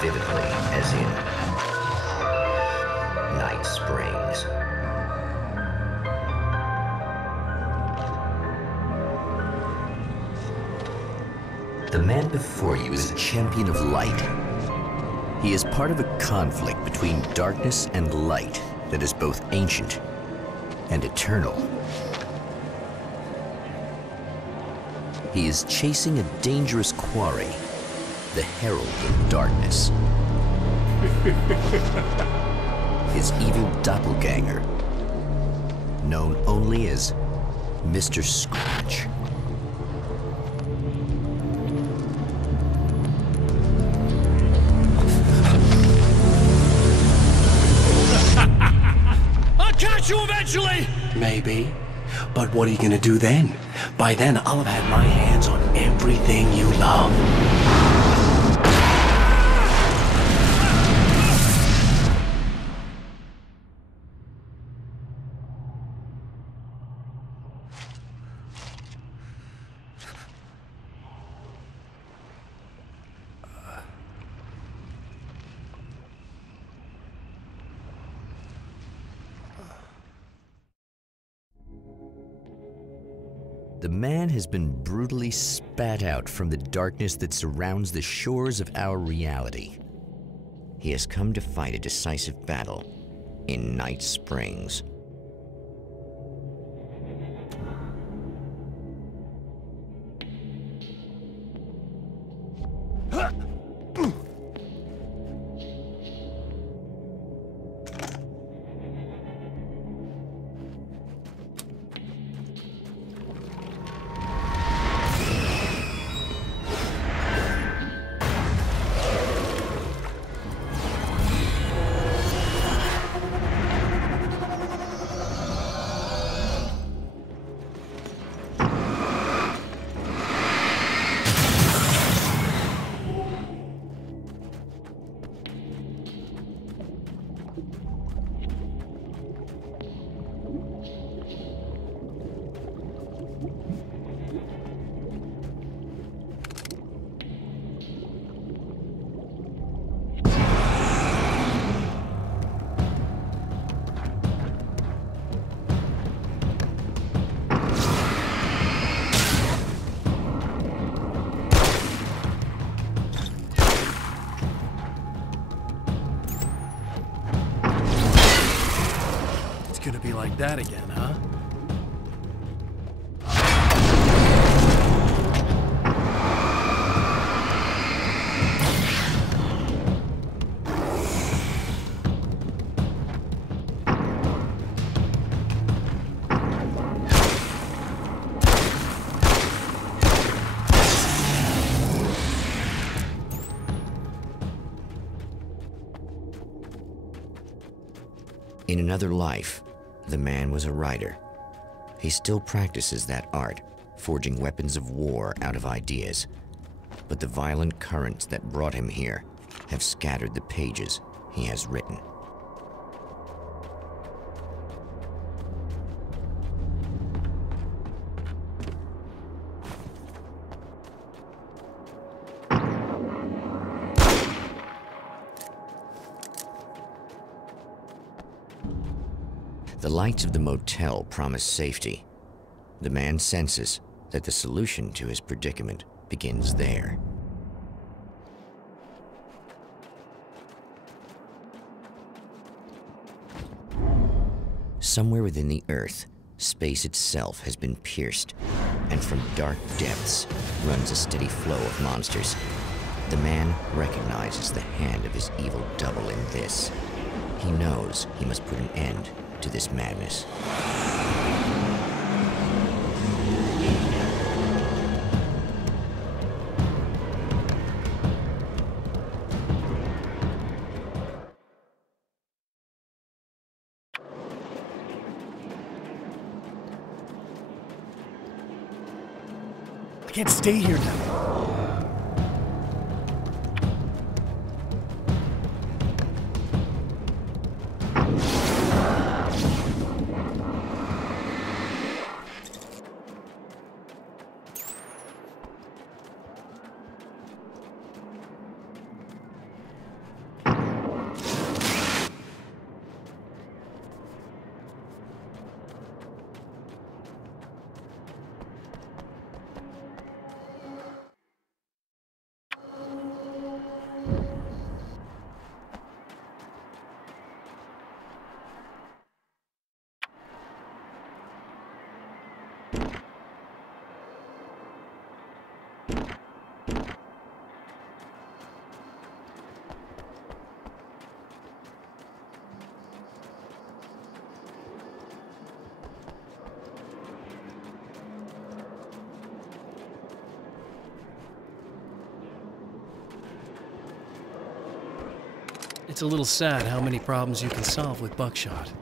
vividly as in Night Springs. The man before you is a champion of light. He is part of a conflict between darkness and light that is both ancient and eternal. He is chasing a dangerous quarry, the Herald of Darkness. His evil doppelganger, known only as Mr. Scratch. I'll catch you eventually! Maybe. But what are you gonna do then? By then, I'll have had my hands on everything you love. The man has been brutally spat out from the darkness that surrounds the shores of our reality. He has come to fight a decisive battle in Night Springs. Gonna be like that again, huh? In another life, the man was a writer. He still practices that art, forging weapons of war out of ideas. But the violent currents that brought him here have scattered the pages he has written. The lights of the motel promise safety. The man senses that the solution to his predicament begins there. Somewhere within the Earth, space itself has been pierced, and from dark depths runs a steady flow of monsters. The man recognizes the hand of his evil double in this. He knows he must put an end to this madness. I can't stay here now. It's a little sad how many problems you can solve with buckshot.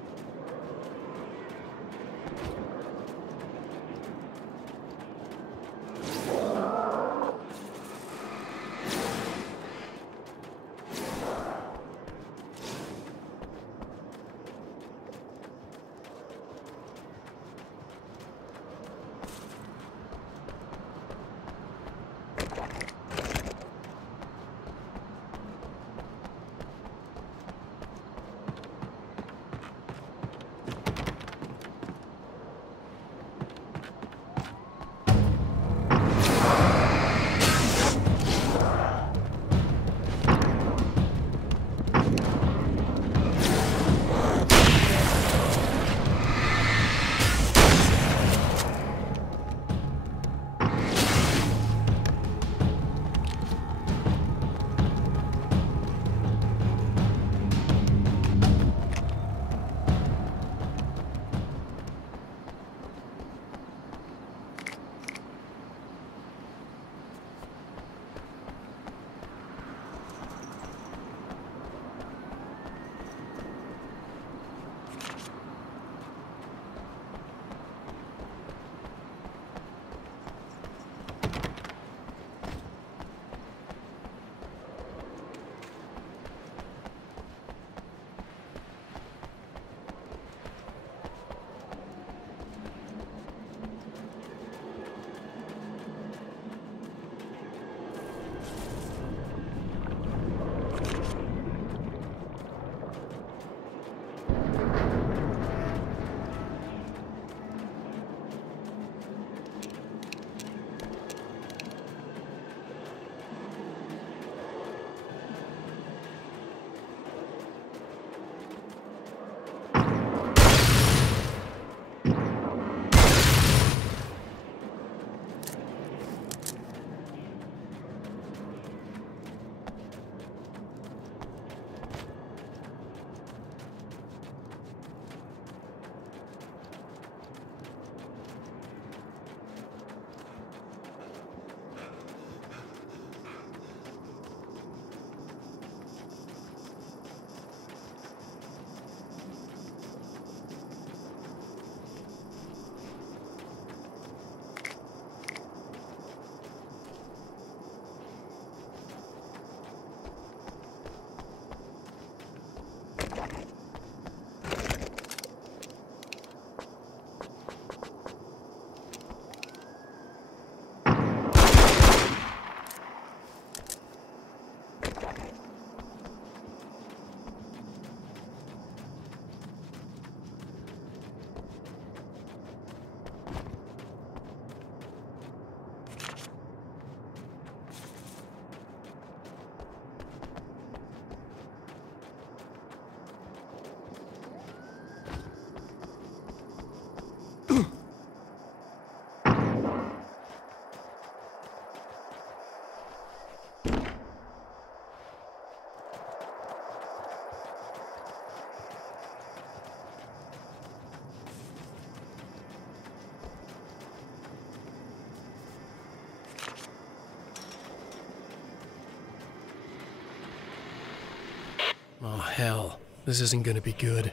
Oh, hell. This isn't gonna be good.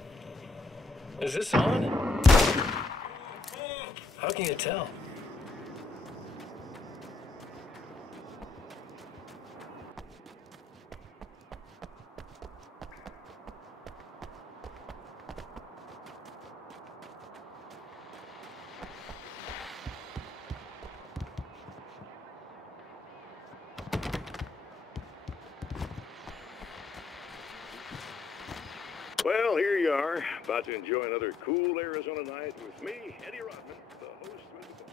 Is this on? How can you tell? Well, here you are, about to enjoy another cool Arizona night with me, Eddie Rodman, the host of the...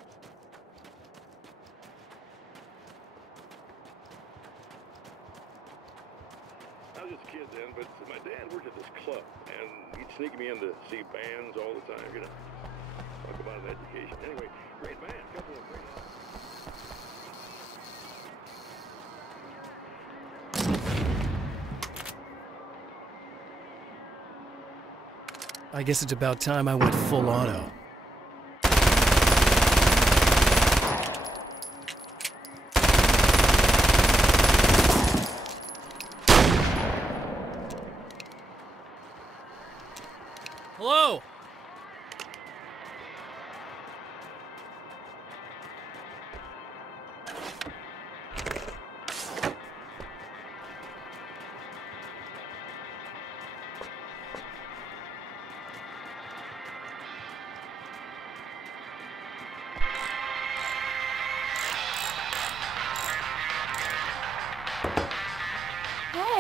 I was just a kid then, but my dad worked at this club, and he'd sneak me in to see bands all the time, you know. Talk about an education. Anyway, great band, couple of great albums. I guess it's about time I went full auto.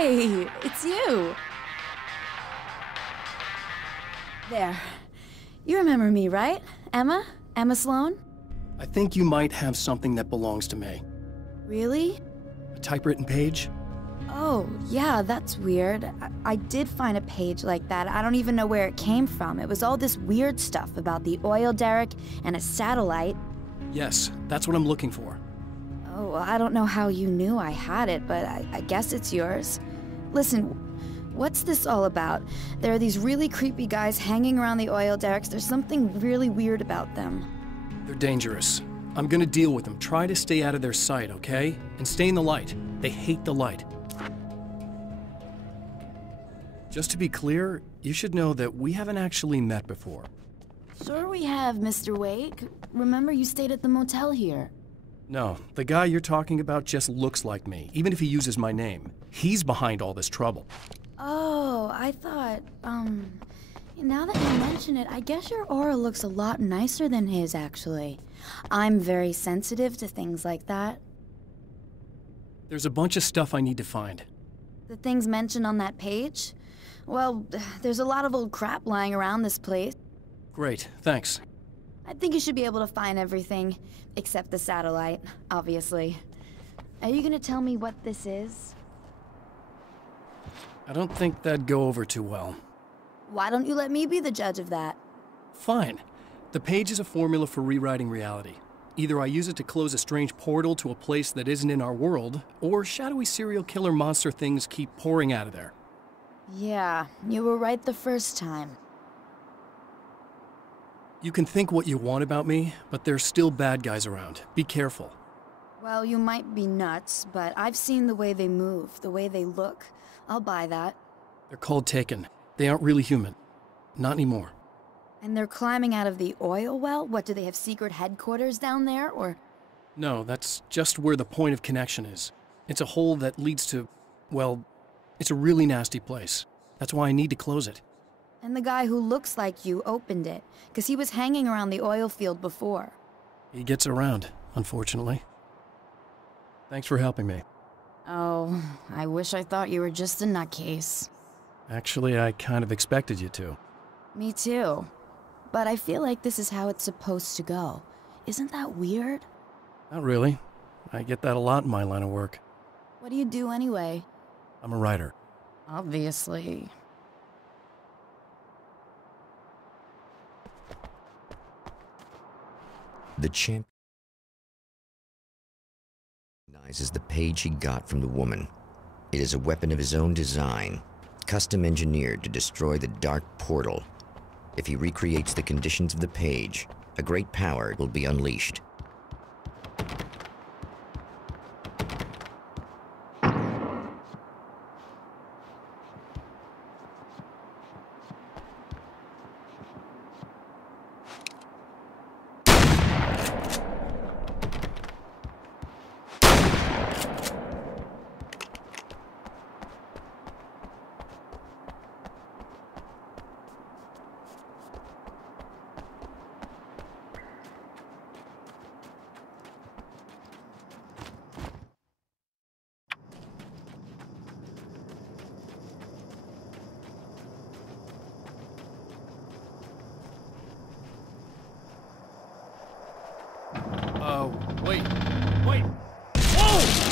Hey, it's you. There. You remember me, right? Emma? Emma Sloan? I think you might have something that belongs to me. Really? A typewritten page? Oh, yeah, that's weird. I did find a page like that. I don't even know where it came from. It was all this weird stuff about the oil derrick and a satellite. Yes, that's what I'm looking for. Oh, I don't know how you knew I had it, but I guess it's yours. Listen, what's this all about? There are these really creepy guys hanging around the oil derricks. There's something really weird about them. They're dangerous. I'm gonna deal with them. Try to stay out of their sight, okay? And stay in the light. They hate the light. Just to be clear, you should know that we haven't actually met before. Sure we have, Mr. Wake. Remember you stayed at the motel here. No, the guy you're talking about just looks like me, even if he uses my name. He's behind all this trouble. Oh, I thought, now that you mention it, I guess your aura looks a lot nicer than his, actually. I'm very sensitive to things like that. There's a bunch of stuff I need to find. The things mentioned on that page? Well, there's a lot of old crap lying around this place. Great, thanks. I think you should be able to find everything, except the satellite, obviously. Are you gonna tell me what this is? I don't think that'd go over too well. Why don't you let me be the judge of that? Fine. The page is a formula for rewriting reality. Either I use it to close a strange portal to a place that isn't in our world, or shadowy serial killer monster things keep pouring out of there. Yeah, you were right the first time. You can think what you want about me, but there's still bad guys around. Be careful. Well, you might be nuts, but I've seen the way they move, the way they look. I'll buy that. They're called Taken. They aren't really human. Not anymore. And they're climbing out of the oil well? What, do they have secret headquarters down there, or...? No, that's just where the point of connection is. It's a hole that leads to, well, it's a really nasty place. That's why I need to close it. And the guy who looks like you opened it, because he was hanging around the oil field before. He gets around, unfortunately. Thanks for helping me. Oh, I wish I thought you were just a nutcase. Actually, I kind of expected you to. Me too. But I feel like this is how it's supposed to go. Isn't that weird? Not really. I get that a lot in my line of work. What do you do anyway? I'm a writer. Obviously. The champ recognizes the page he got from the woman. It is a weapon of his own design, custom engineered to destroy the dark portal. If he recreates the conditions of the page, a great power will be unleashed. Wait. Wait! Whoa!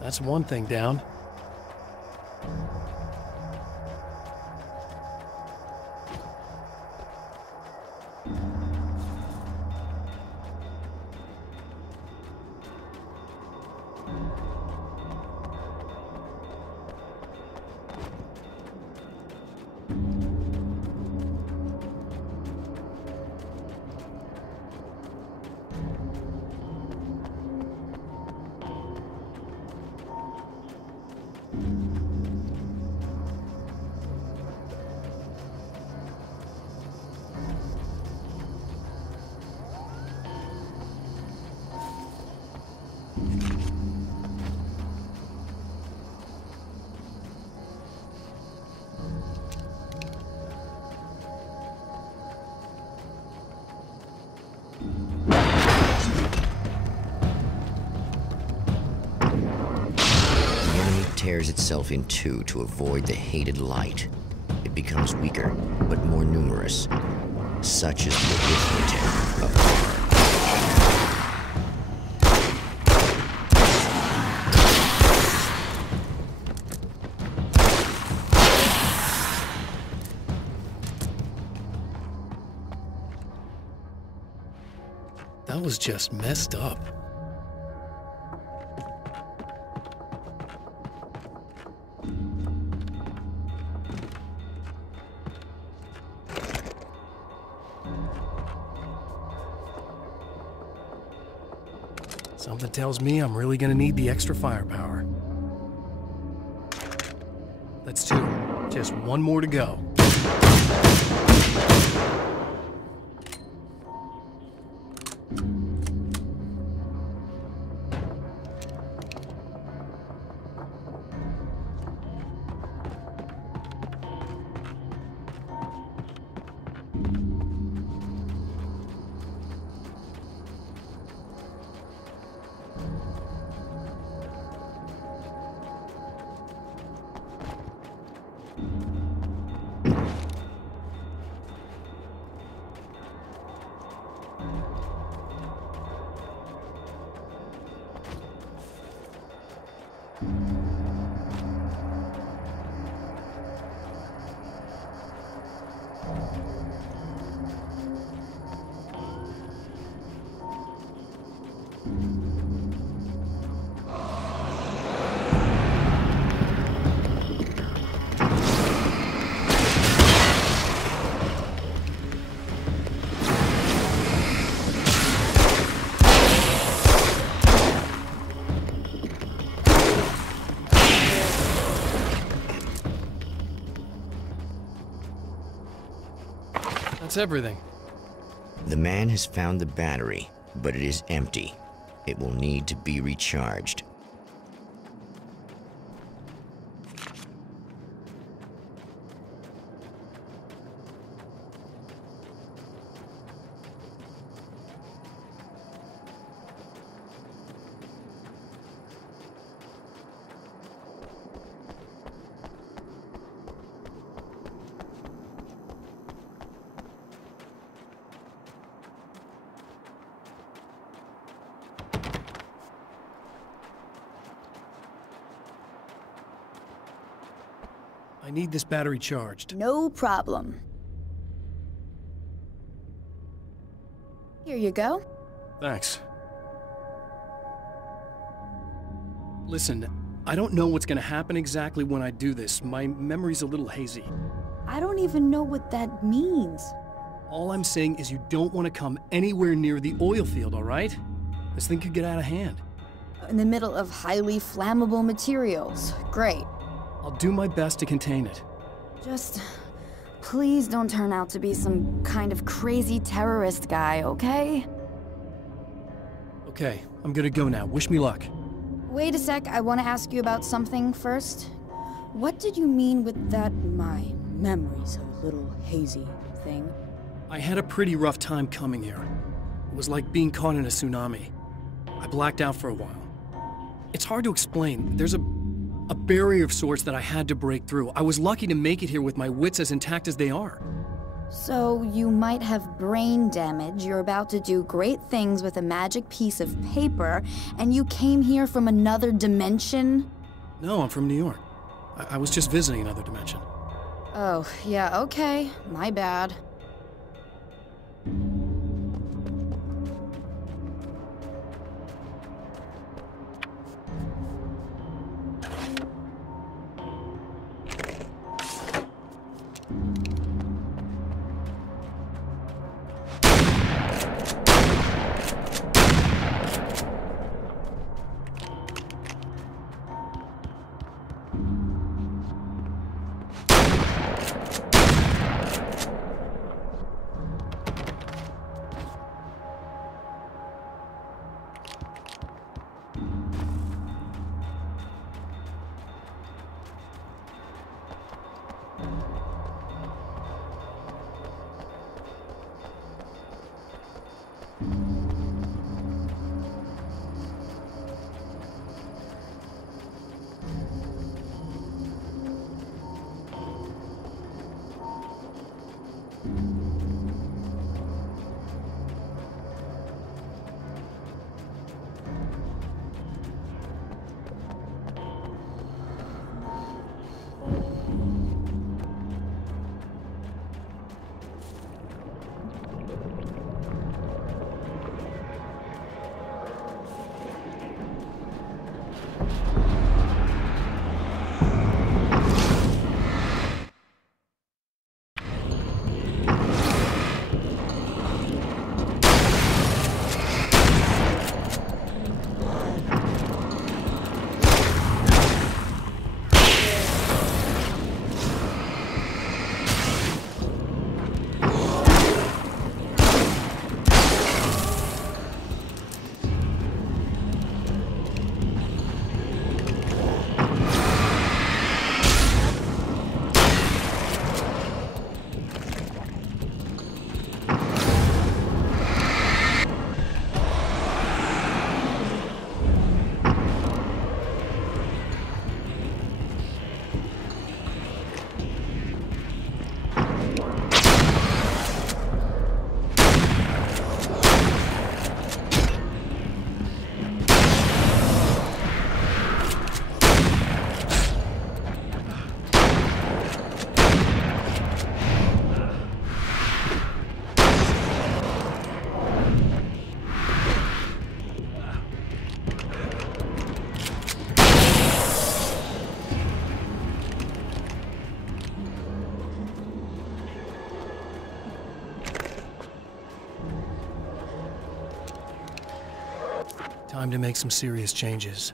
That's one thing down. Tears itself in two to avoid the hated light. It becomes weaker, but more numerous. Such is the arithmetic of horror. That was just messed up. Something tells me I'm really gonna need the extra firepower. That's two. Just one more to go. That's everything. The man has found the battery, but it is empty. It will need to be recharged. I need this battery charged. No problem. Here you go. Thanks. Listen, I don't know what's gonna happen exactly when I do this. My memory's a little hazy. I don't even know what that means. All I'm saying is you don't want to come anywhere near the oil field, all right? This thing could get out of hand. In the middle of highly flammable materials. Great. I'll do my best to contain it. Just please don't turn out to be some kind of crazy terrorist guy, okay? Okay, I'm gonna go now. Wish me luck. Wait a sec, I want to ask you about something first. What did you mean with that my memory's a little hazy thing? I had a pretty rough time coming here. It was like being caught in a tsunami. I blacked out for a while. It's hard to explain. There's a barrier of sorts that I had to break through. I was lucky to make it here with my wits as intact as they are. So you might have brain damage, you're about to do great things with a magic piece of paper, and you came here from another dimension? No, I'm from New York. I was just visiting another dimension. Oh, yeah, okay. My bad. Time to make some serious changes.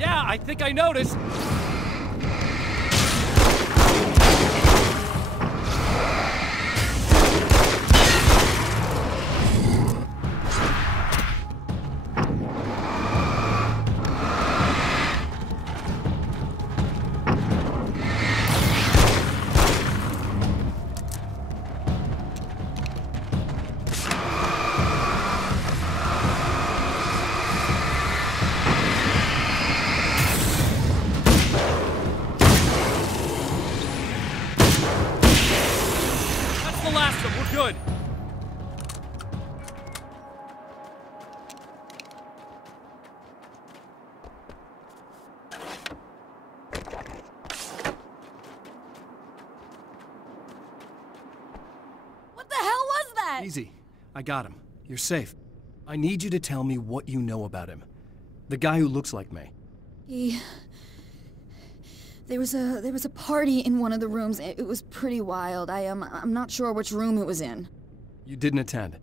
Yeah, I think I noticed. The last of them, we're good. What the hell was that? Easy. I got him. You're safe. I need you to tell me what you know about him. The guy who looks like me. There was a party in one of the rooms. It was pretty wild. I'm not sure which room it was in. You didn't attend.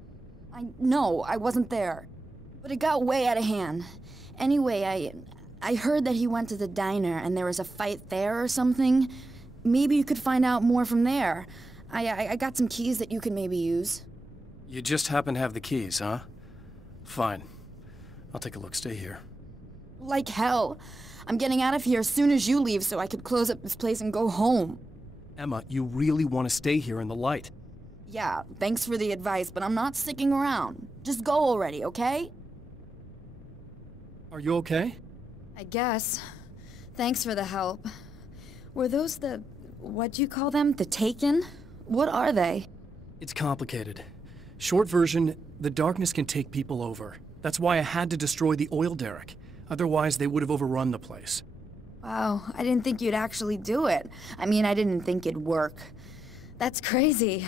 No, I wasn't there. But it got way out of hand. Anyway, I heard that he went to the diner and there was a fight there or something. Maybe you could find out more from there. I got some keys that you could maybe use. You just happen to have the keys, huh? Fine. I'll take a look. Stay here. Like hell. I'm getting out of here as soon as you leave so I could close up this place and go home. Emma, you really want to stay here in the light. Yeah, thanks for the advice, but I'm not sticking around. Just go already, okay? Are you okay? I guess. Thanks for the help. Were those what'd you call them? The Taken? What are they? It's complicated. Short version, the darkness can take people over. That's why I had to destroy the oil derrick. Otherwise, they would have overrun the place. Wow, I didn't think you'd actually do it. I mean, I didn't think it'd work. That's crazy.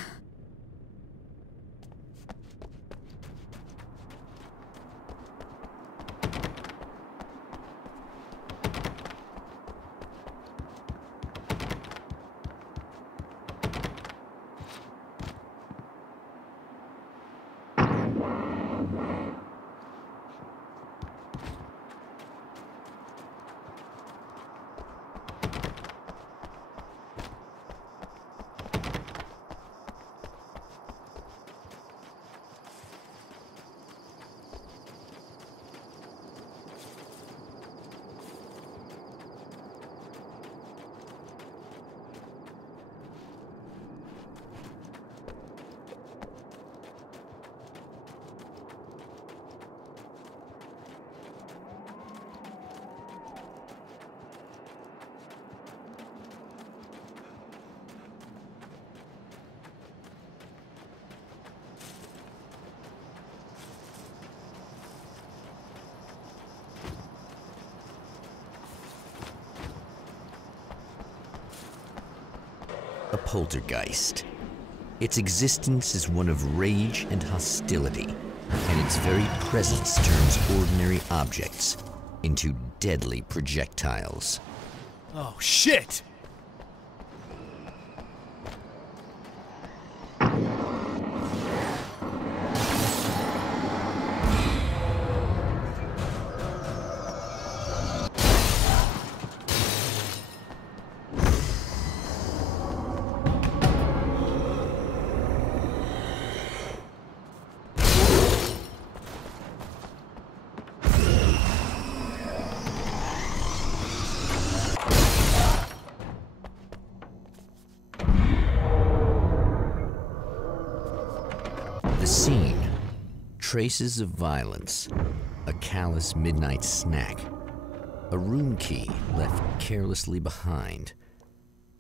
A poltergeist. Its existence is one of rage and hostility, and its very presence turns ordinary objects into deadly projectiles. Oh, shit! The scene. Traces of violence. A callous midnight snack. A room key left carelessly behind.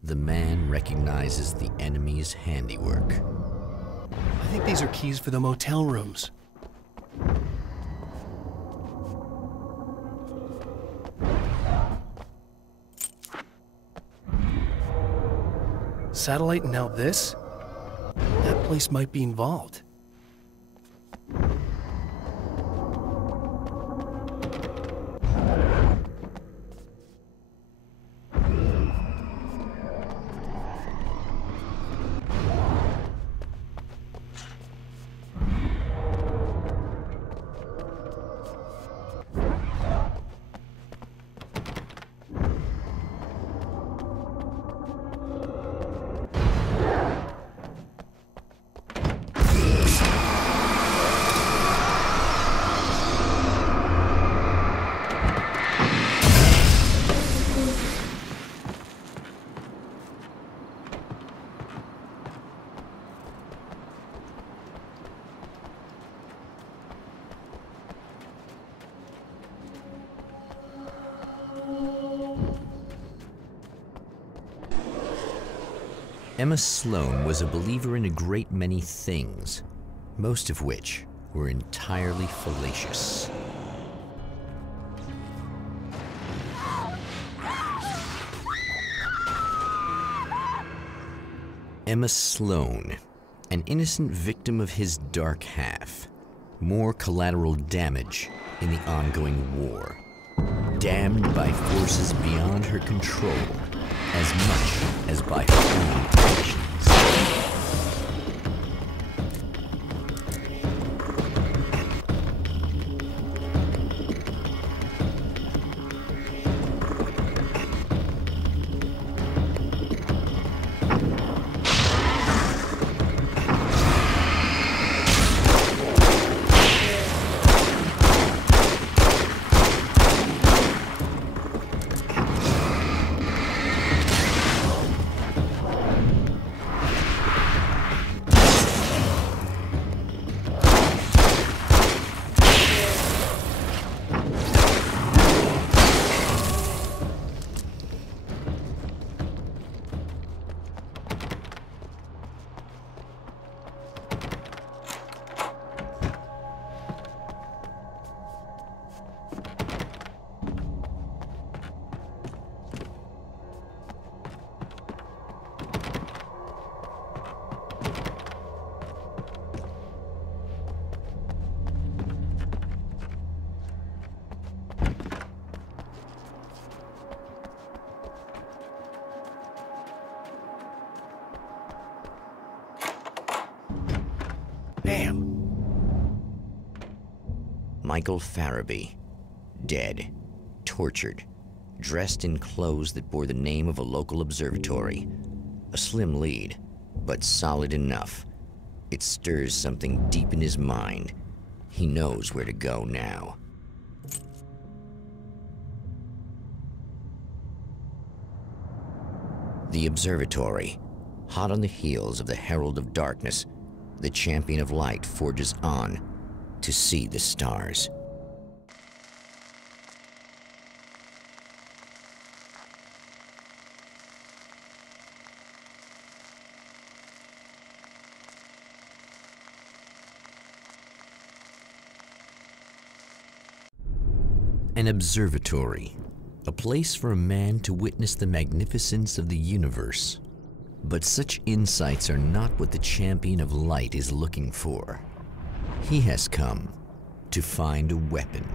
The man recognizes the enemy's handiwork. I think these are keys for the motel rooms. Satellite and now this? That place might be involved. Emma Sloan was a believer in a great many things, most of which were entirely fallacious. Emma Sloan, an innocent victim of his dark half. More collateral damage in the ongoing war. Damned by forces beyond her control, as much as by her own actions. Damn. Michael Farabee, dead, tortured, dressed in clothes that bore the name of a local observatory. A slim lead, but solid enough. It stirs something deep in his mind. He knows where to go now. The observatory, hot on the heels of the Herald of Darkness, the champion of light forges on to see the stars. An observatory, a place for a man to witness the magnificence of the universe. But such insights are not what the champion of light is looking for. He has come to find a weapon.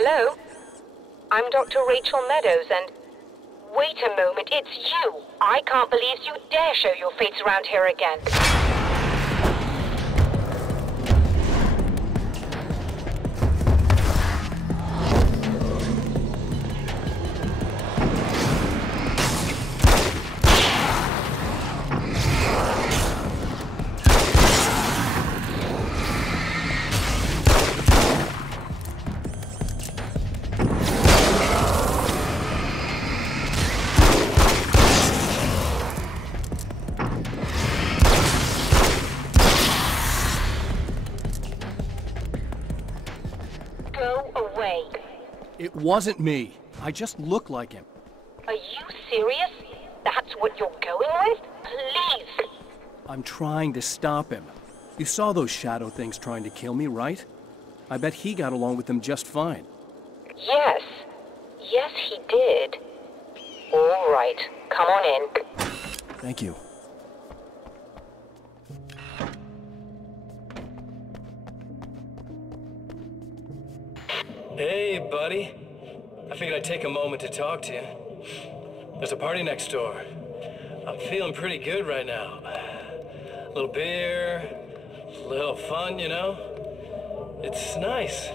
Hello? I'm Dr. Rachel Meadows, and... Wait a moment, it's you! I can't believe you dare show your face around here again. It wasn't me. I just look like him. Are you serious? That's what you're going with? Please! I'm trying to stop him. You saw those shadow things trying to kill me, right? I bet he got along with them just fine. Yes. Yes, he did. All right. Come on in. Thank you. Hey, buddy. I figured I'd take a moment to talk to you. There's a party next door. I'm feeling pretty good right now. A little beer, a little fun, you know? It's nice.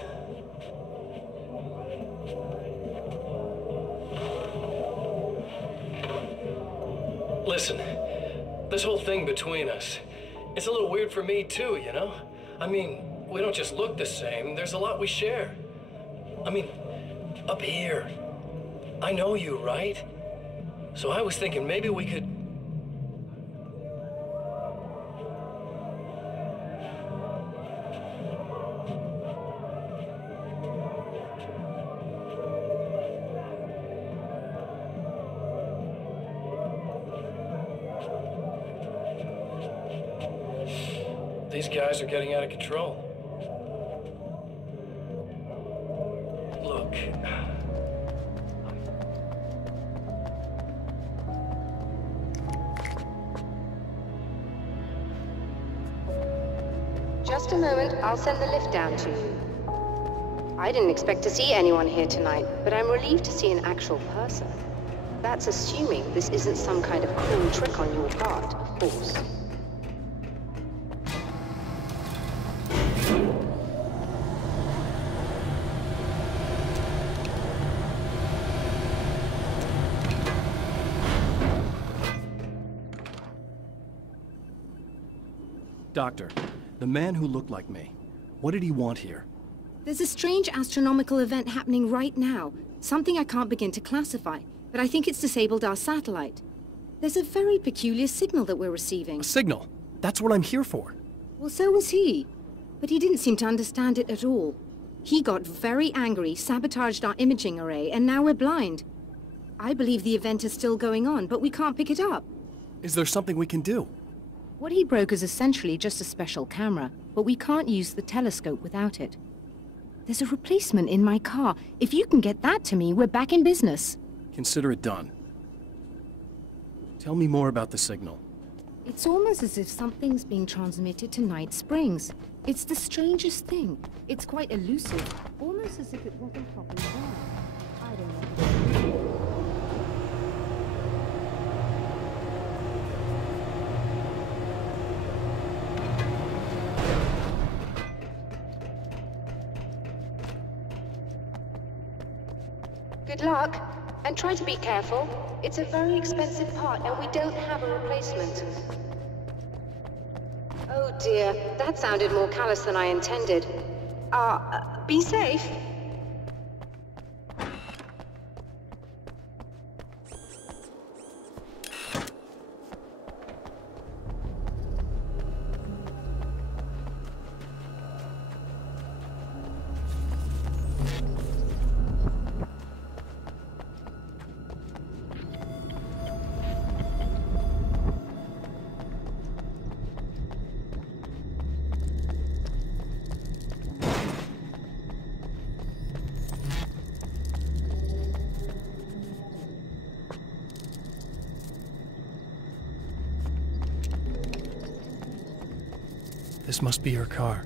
Listen, this whole thing between us, it's a little weird for me too, you know? I mean, we don't just look the same, there's a lot we share. I mean, up here, I know you, right? So I was thinking maybe we could... These guys are getting out of control. Look. Just a moment, I'll send the lift down to you. I didn't expect to see anyone here tonight, but I'm relieved to see an actual person. That's assuming this isn't some kind of cruel trick on your part, of course. Doctor, the man who looked like me, what did he want here? There's a strange astronomical event happening right now. Something I can't begin to classify, but I think it's disabled our satellite. There's a very peculiar signal that we're receiving. A signal? That's what I'm here for. Well, so was he. But he didn't seem to understand it at all. He got very angry, sabotaged our imaging array, and now we're blind. I believe the event is still going on, but we can't pick it up. Is there something we can do? What he broke is essentially just a special camera, but we can't use the telescope without it. There's a replacement in my car. If you can get that to me, we're back in business. Consider it done. Tell me more about the signal. It's almost as if something's being transmitted to Night Springs. It's the strangest thing. It's quite elusive, almost as if it wasn't properly done. I don't know. Good luck, and try to be careful. It's a very expensive part, and we don't have a replacement. Oh dear, that sounded more callous than I intended. Be safe. This must be her car.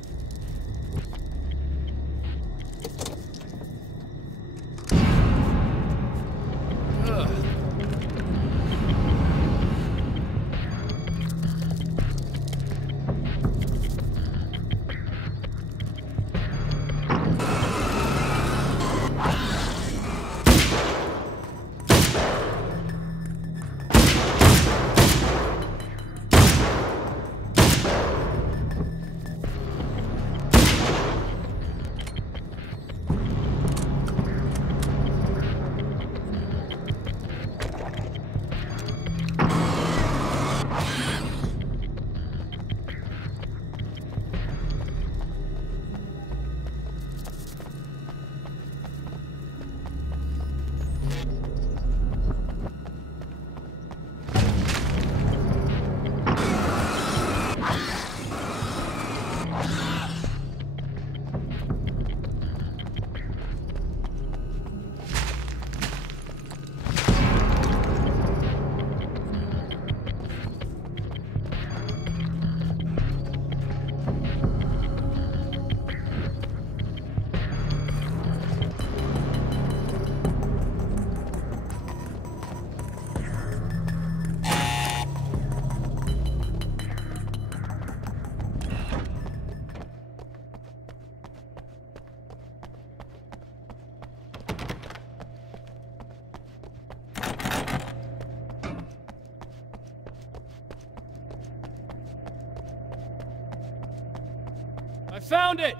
found it!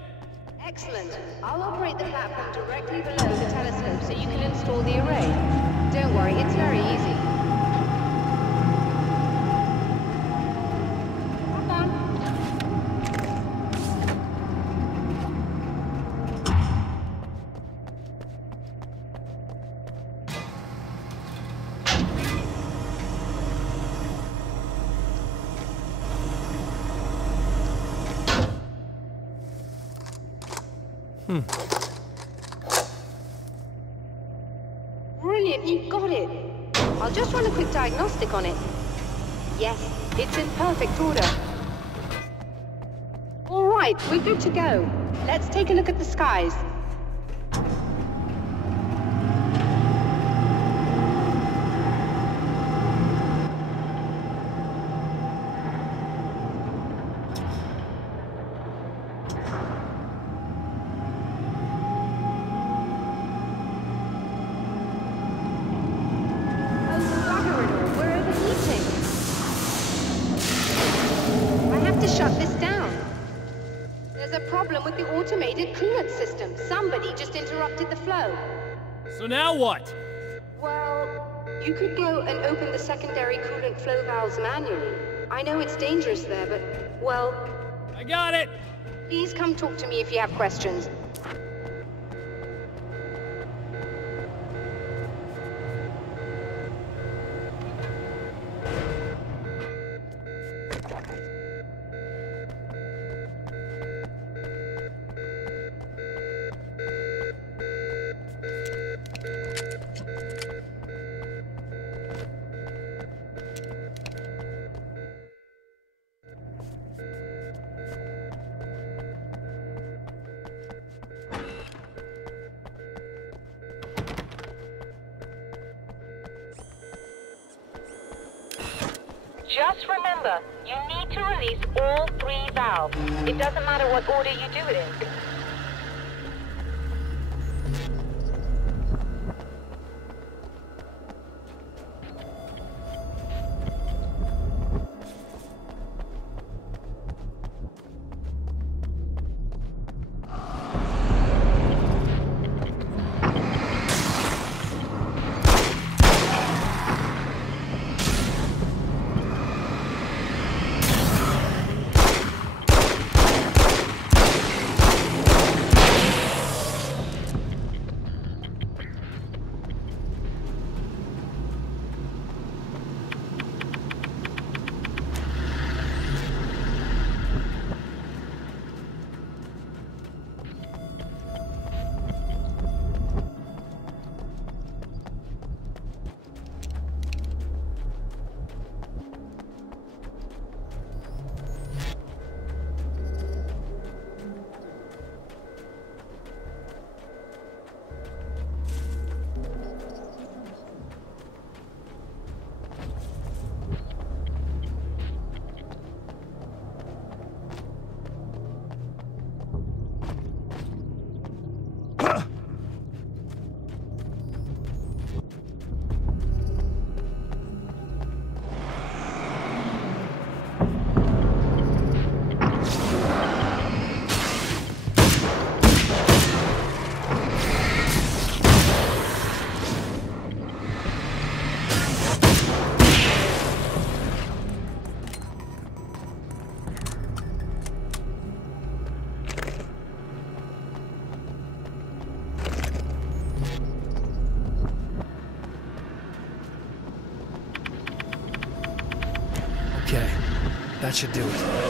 Excellent. I'll operate the platform directly below the telescope so you can install the array. Don't worry, it's very easy. Come on. Brilliant, you've got it. I'll just run a quick diagnostic on it. Yes, it's in perfect order. All right, we're good to go. Let's take a look at the skies. So now what? Well, you could go and open the secondary coolant flow valves manually. I know it's dangerous there, but, well... I got it! Please come talk to me if you have questions. Just remember, you need to release all 3 valves. It doesn't matter what order you do it in. Okay, that should do it.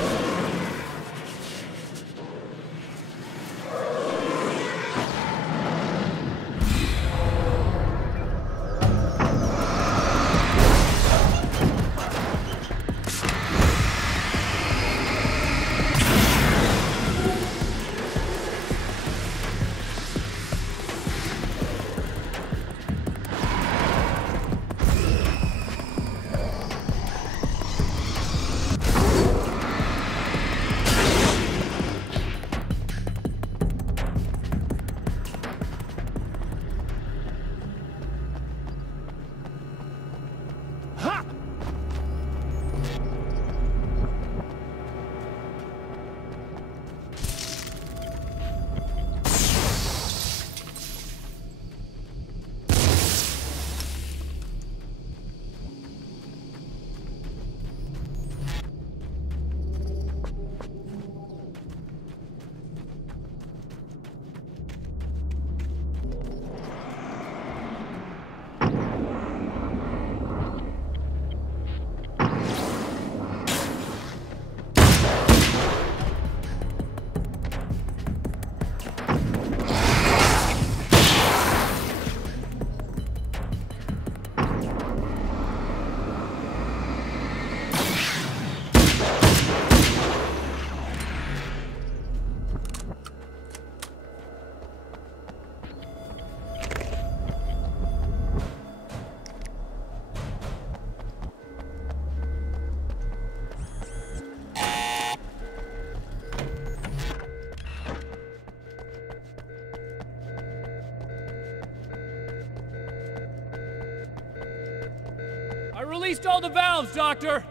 I released all the valves, Doctor!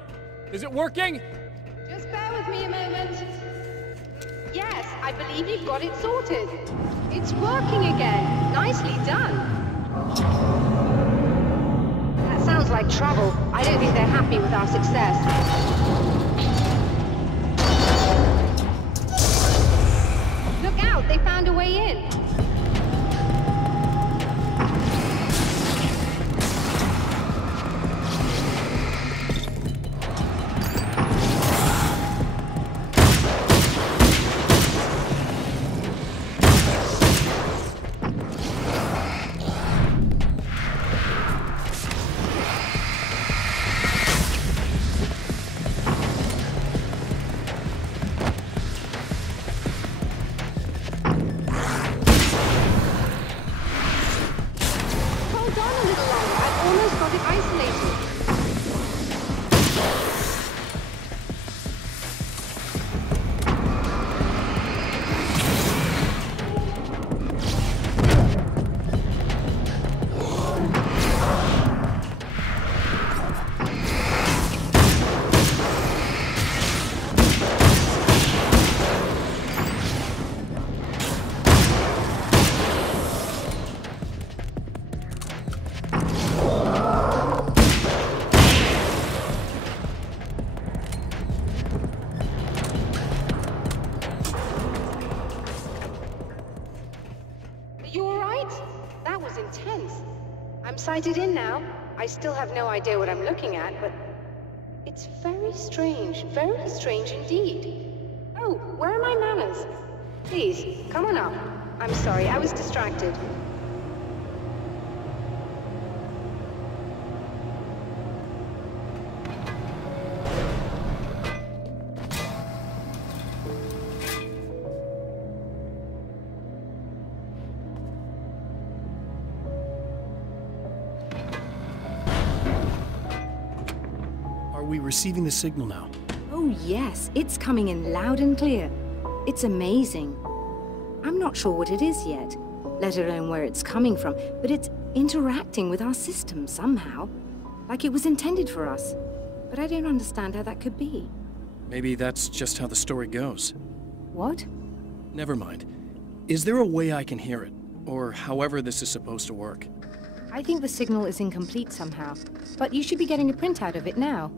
Is it working? Just bear with me a moment. Yes, I believe you've got it sorted. It's working again. Nicely done. That sounds like trouble. I don't think they're happy with our success. Look out, they found a way in. Sighted in now. I still have no idea what I'm looking at, but it's very strange indeed. Oh, where are my manners? Please, come on up. I'm sorry, I was distracted. Are we receiving the signal now? Oh yes, it's coming in loud and clear. It's amazing. I'm not sure what it is yet, let alone where it's coming from, but it's interacting with our system somehow, like it was intended for us. But I don't understand how that could be. Maybe that's just how the story goes. What? Never mind. Is there a way I can hear it? Or however this is supposed to work? I think the signal is incomplete somehow, but you should be getting a printout of it now.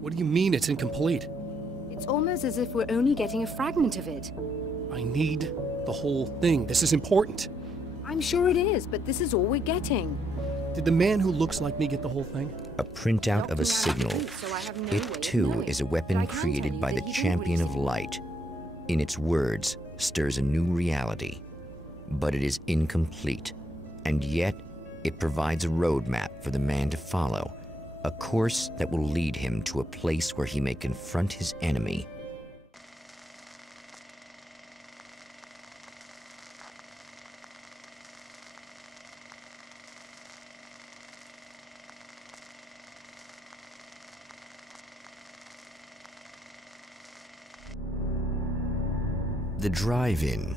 What do you mean it's incomplete? It's almost as if we're only getting a fragment of it. I need the whole thing. This is important. I'm sure it is, but this is all we're getting. Did the man who looks like me get the whole thing? A printout of a signal. It too is a weapon created by the Champion of Light. In its words, stirs a new reality. But it is incomplete. And yet, it provides a roadmap for the man to follow. A course that will lead him to a place where he may confront his enemy. The drive-in.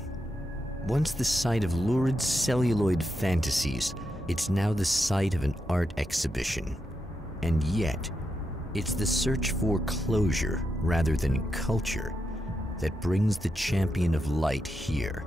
Once the site of lurid celluloid fantasies, it's now the site of an art exhibition. And yet, it's the search for closure rather than culture that brings the Champion of Light here.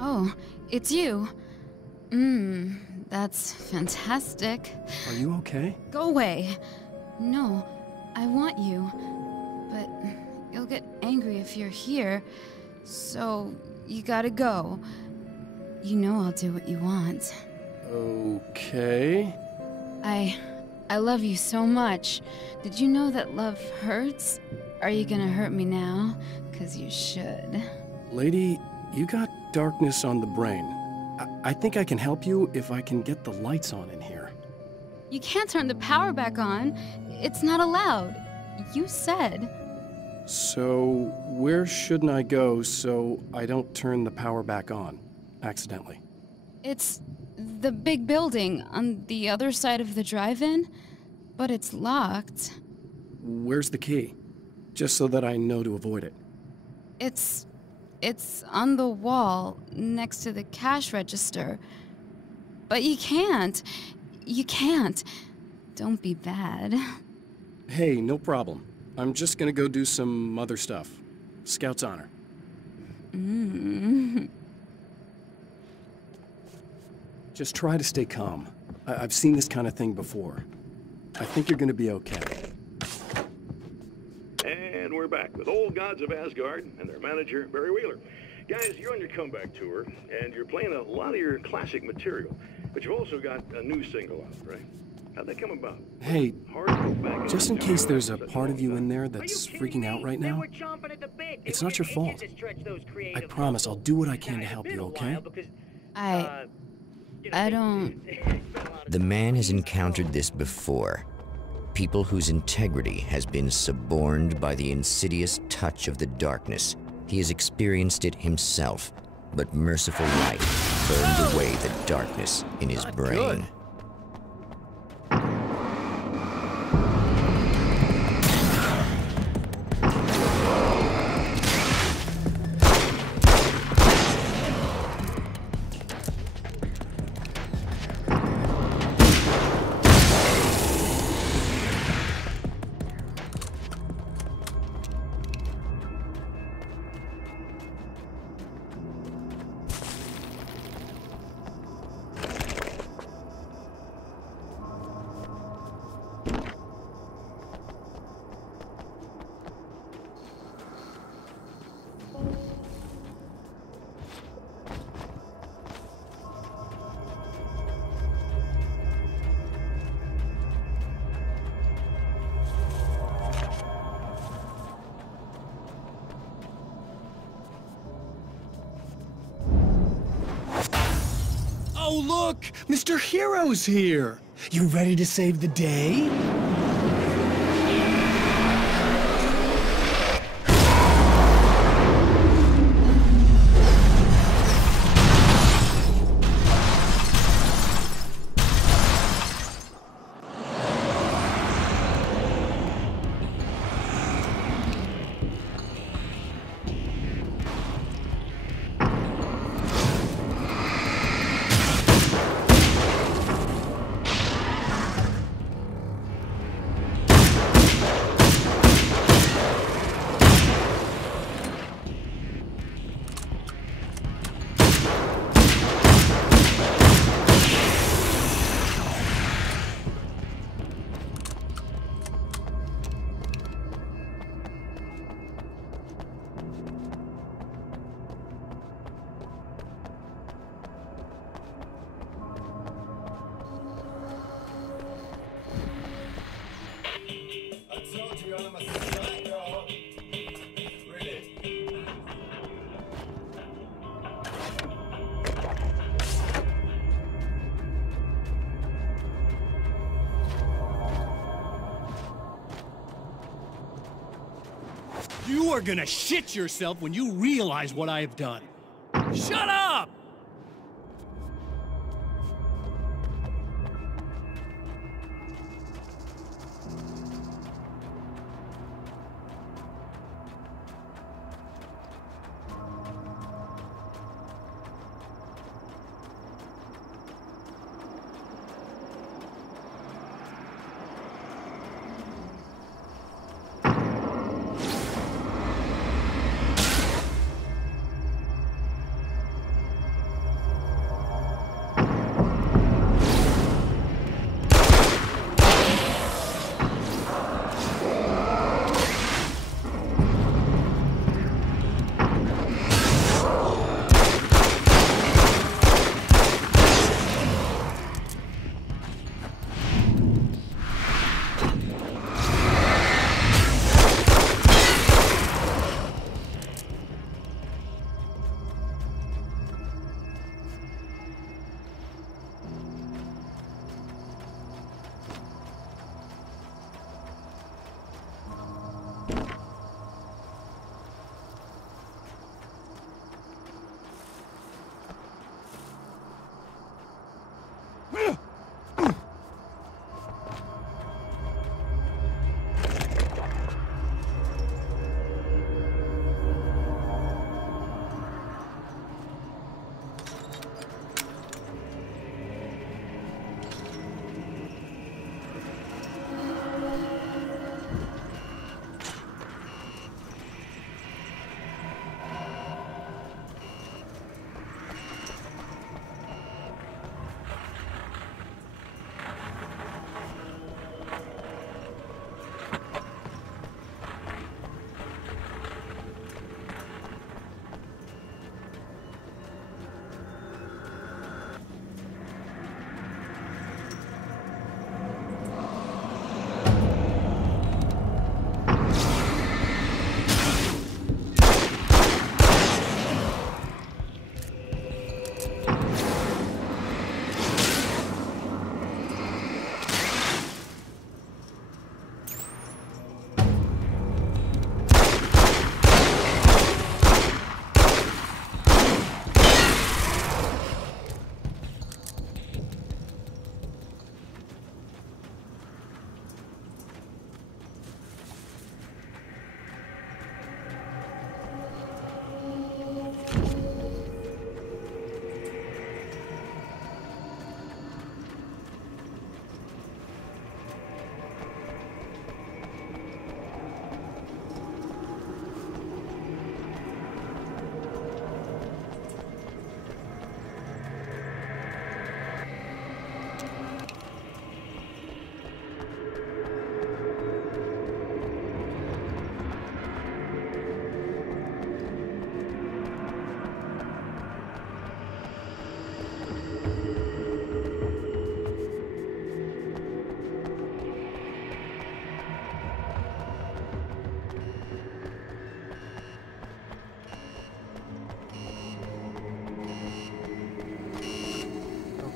Oh, it's you. That's fantastic. Are you okay? Go away. No, I want you. But you'll get angry if you're here. So, you gotta go. You know I'll do what you want. Okay. I love you so much. Did you know that love hurts? Are you gonna hurt me now? 'Cause you should. Lady, you got darkness on the brain. I think I can help you if I can get the lights on in here. You can't turn the power back on. It's not allowed. You said. So, where shouldn't I go so I don't turn the power back on accidentally? It's the big building on the other side of the drive-in, but it's locked. Where's the key? Just so that I know to avoid it. It's on the wall next to the cash register. But you can't. You can't. Don't be bad. Hey, no problem. I'm just gonna go do some other stuff. Scout's honor. Just try to stay calm. I've seen this kind of thing before. I think you're gonna be okay. And we're back with old gods of Asgard and their manager, Barry Wheeler. Guys, you're on your comeback tour, and you're playing a lot of your classic material, but you've also got a new single out, right? How'd that come about? Hey, just in case there's a part of you in there that's freaking out right now, it's not your fault. I promise I'll do what I can to help you, okay? I don't... The man has encountered this before. People whose integrity has been suborned by the insidious touch of the darkness. He has experienced it himself, but merciful light burned away the darkness in his brain. Oh, look! Mr. Hero's here! You ready to save the day? You are gonna shit yourself when you realize what I have done. Shut up!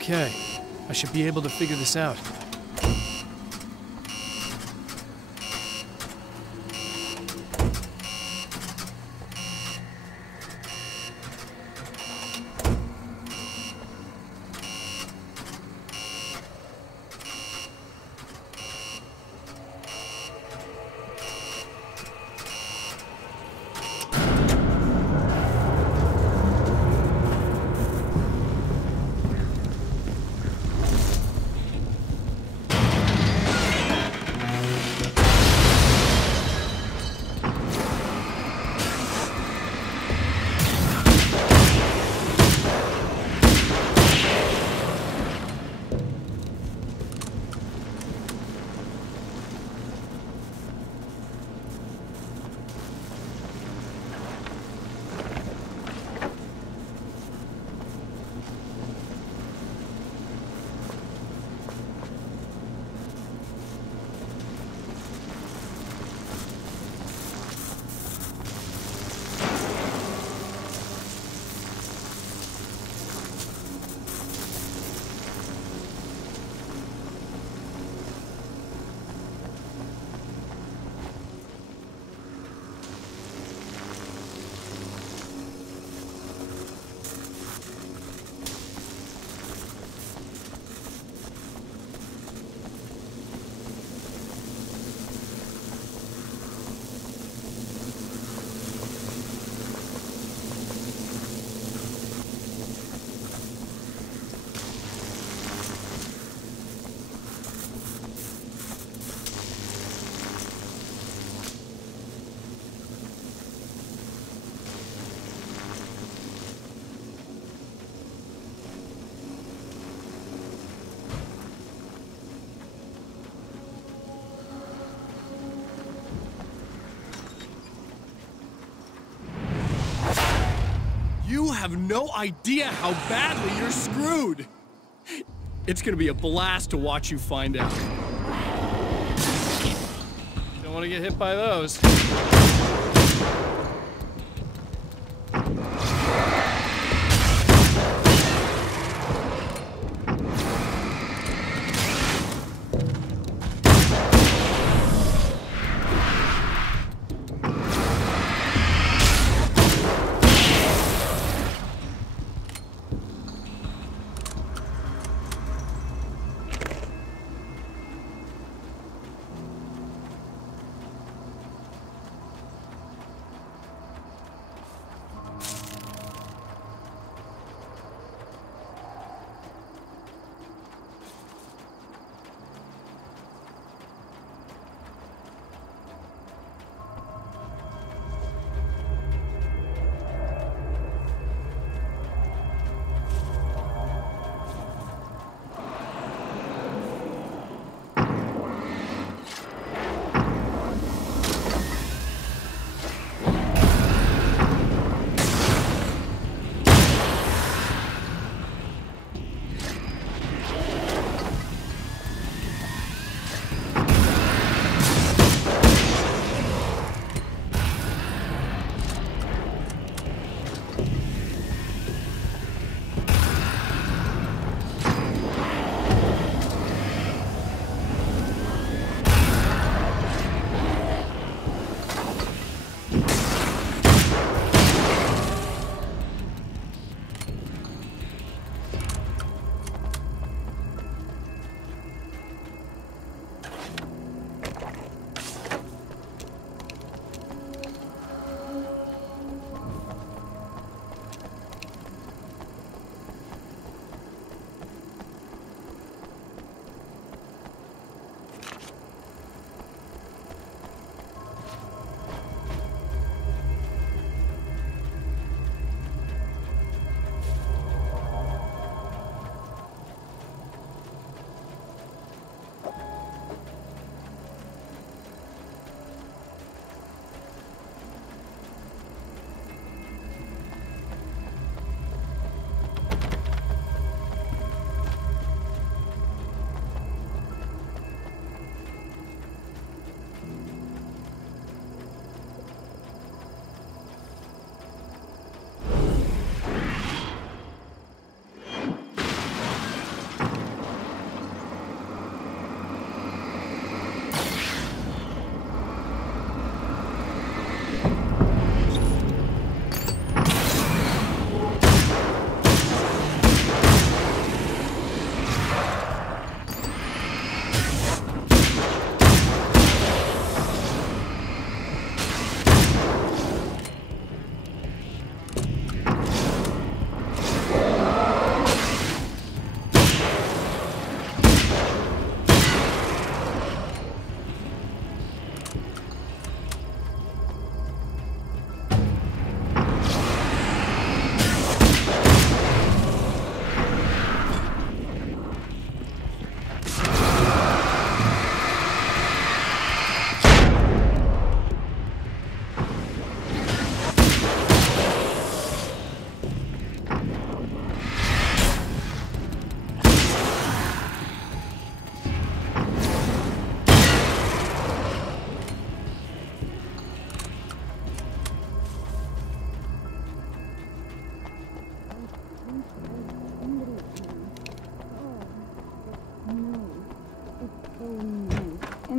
Okay, I should be able to figure this out. You have no idea how badly you're screwed! It's gonna be a blast to watch you find out. Don't want to get hit by those.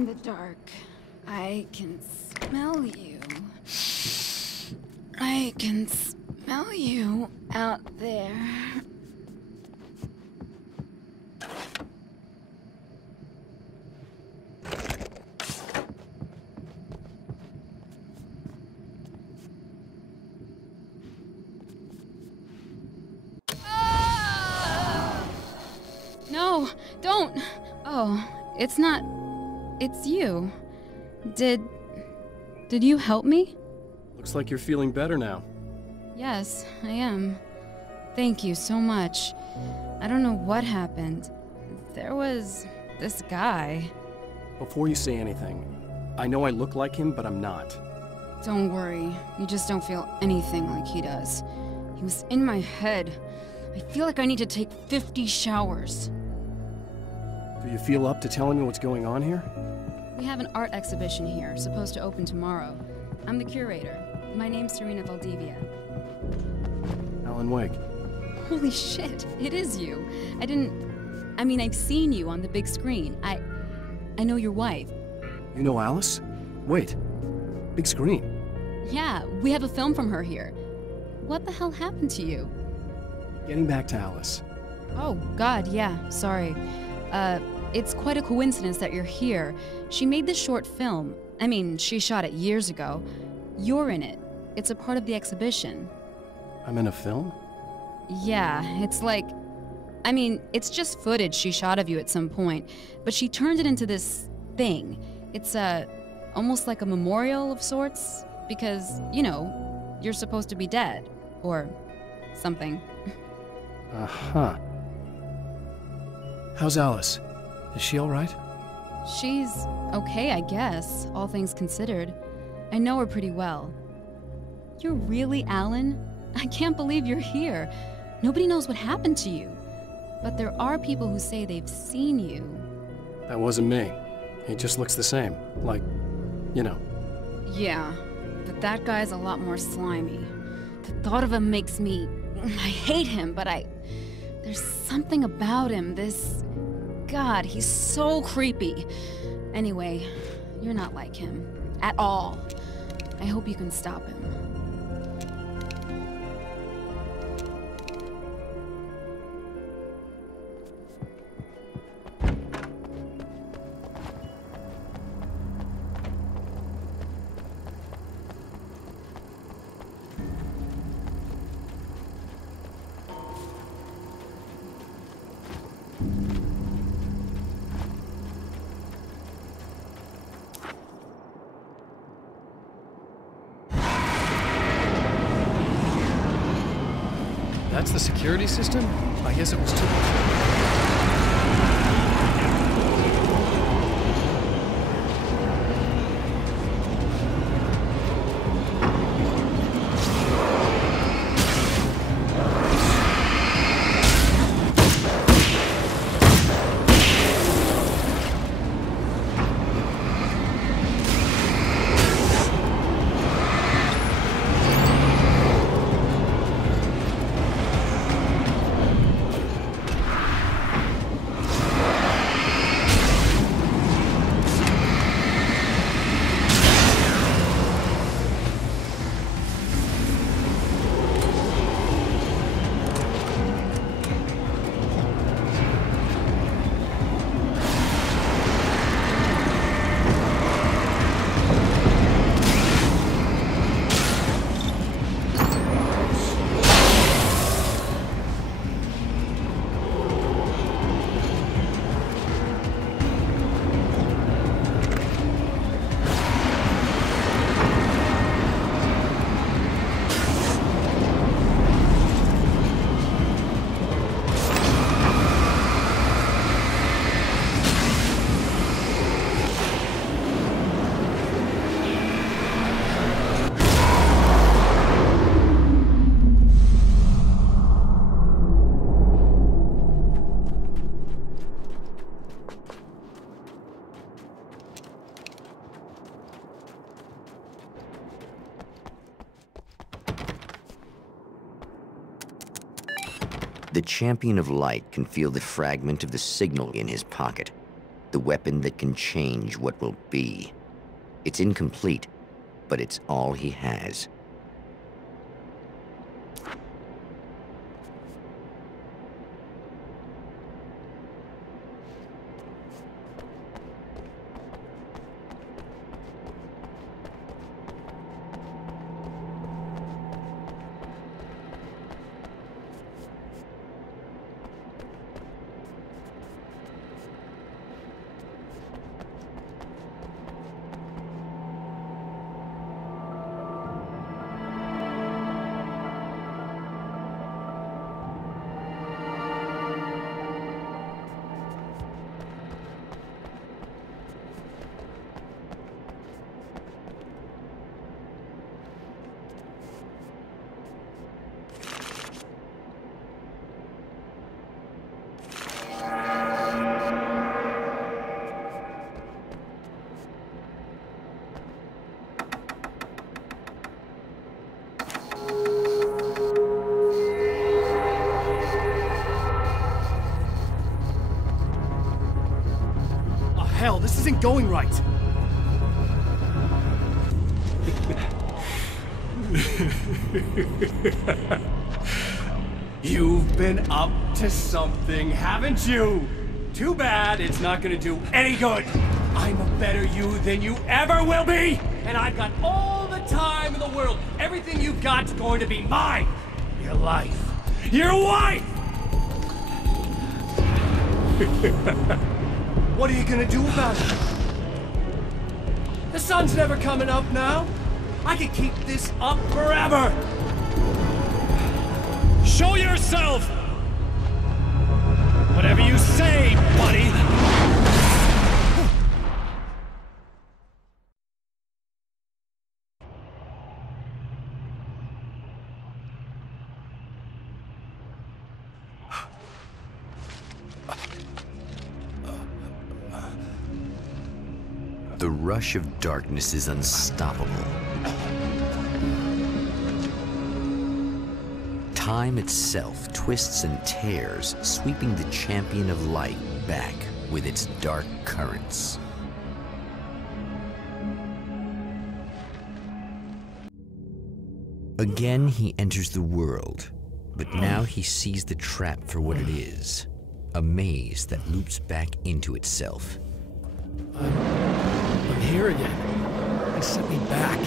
in the dark. I can smell you. I can smell you out there. No, don't! Oh, it's not... It's you. Did you help me? Looks like you're feeling better now. Yes, I am. Thank you so much. I don't know what happened. There was this guy. Before you say anything, I know I look like him, but I'm not. Don't worry. You just don't feel anything like he does. He was in my head. I feel like I need to take 50 showers. Do you feel up to telling me what's going on here? We have an art exhibition here, supposed to open tomorrow. I'm the curator. My name's Serena Valdivia. Alan Wake. Holy shit, it is you. I mean, I've seen you on the big screen. I know your wife. You know Alice? Wait, big screen. Yeah, we have a film from her here. What the hell happened to you? Getting back to Alice. Oh, God, yeah, sorry. It's quite a coincidence that you're here. She made this short film. I mean, she shot it years ago. You're in it. It's a part of the exhibition. I'm in a film? Yeah, it's like... I mean, it's just footage she shot of you at some point, but she turned it into this thing. It's almost like a memorial of sorts, because, you know, you're supposed to be dead. Or something. Uh-huh. How's Alice? Is she all right? She's okay, I guess, all things considered. I know her pretty well. You're really Alan? I can't believe you're here. Nobody knows what happened to you. But there are people who say they've seen you. That wasn't me. He just looks the same. Like, you know. Yeah, but that guy's a lot more slimy. The thought of him makes me... I hate him, but there's something about him, this... God, he's so creepy. Anyway, you're not like him. At all. I hope you can stop him. That's the security system? I guess it was too... The champion of light can feel the fragment of the signal in his pocket. The weapon that can change what will be. It's incomplete, but it's all he has. Hell, this isn't going right. You've been up to something, haven't you? Too bad it's not gonna do any good. I'm a better you than you ever will be! And I've got all the time in the world. Everything you've got's going to be mine. Your life. Your wife! What are you gonna do about it? The sun's never coming up now. I can keep this up forever. Show yourself! Whatever you say, buddy! The rush of darkness is unstoppable. Time itself twists and tears, sweeping the champion of light back with its dark currents. Again, he enters the world, but now he sees the trap for what it is, a maze that loops back into itself. I'm here again. They sent me back.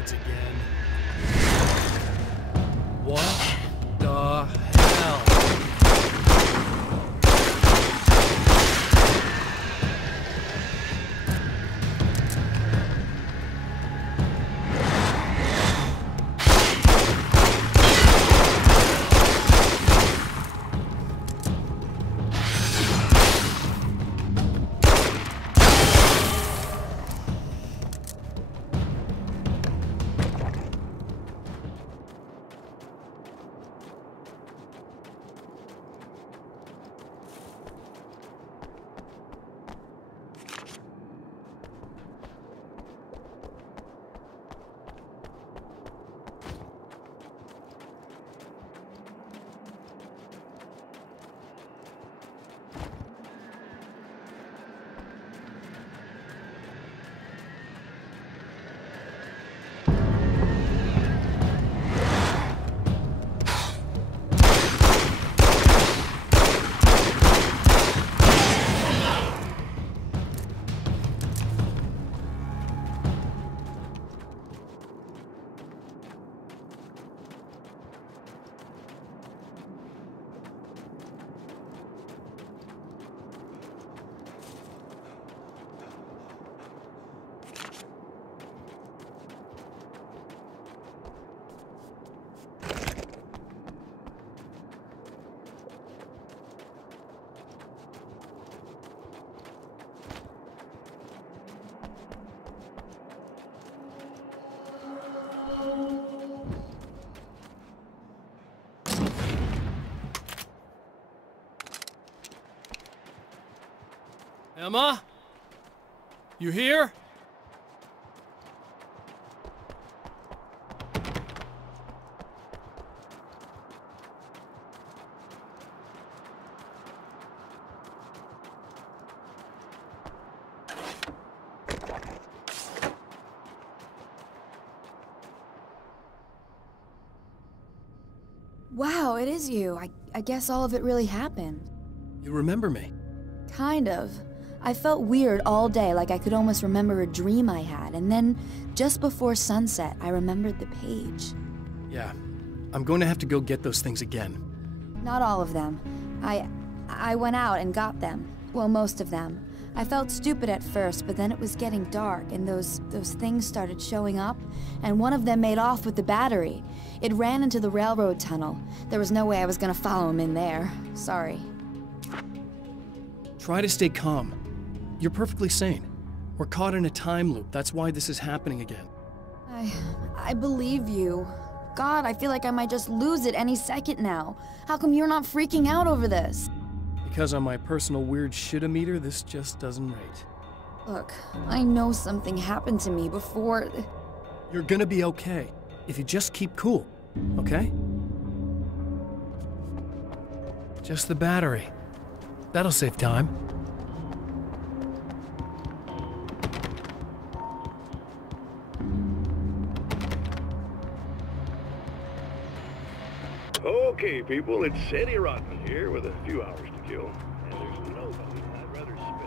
Again. What the hell? Emma? You here? Wow, it is you. I guess all of it really happened. You remember me? Kind of. I felt weird all day, like I could almost remember a dream I had, and then, just before sunset, I remembered the page. Yeah. I'm going to have to go get those things again. Not all of them. I went out and got them. Well, most of them. I felt stupid at first, but then it was getting dark, and those things started showing up, and one of them made off with the battery. It ran into the railroad tunnel. There was no way I was gonna follow him in there. Sorry. Try to stay calm. You're perfectly sane. We're caught in a time loop. That's why this is happening again. I believe you. God, I feel like I might just lose it any second now. How come you're not freaking out over this? Because on my personal weird shit-o-meter, this just doesn't rate. Look, I know something happened to me before... You're gonna be okay, if you just keep cool, okay? Just the battery. That'll save time. Okay, people, it's Eddie Rodman here with a few hours to kill. And there's nobody I'd rather spend.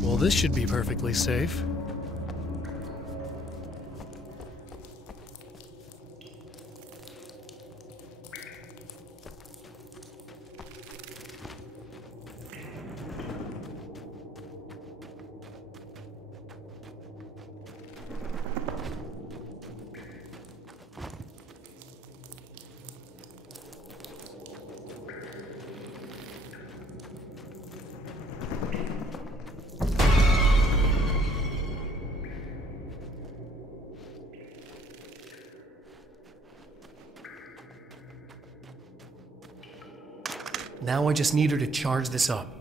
Well, this should be perfectly safe. Now I just need her to charge this up.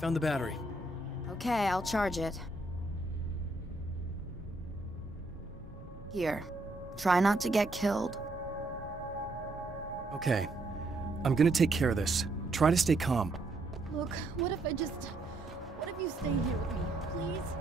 Found the battery. Okay, I'll charge it. Here. Try not to get killed. Okay. I'm gonna take care of this. Try to stay calm. Look, what if you stay here with me, please?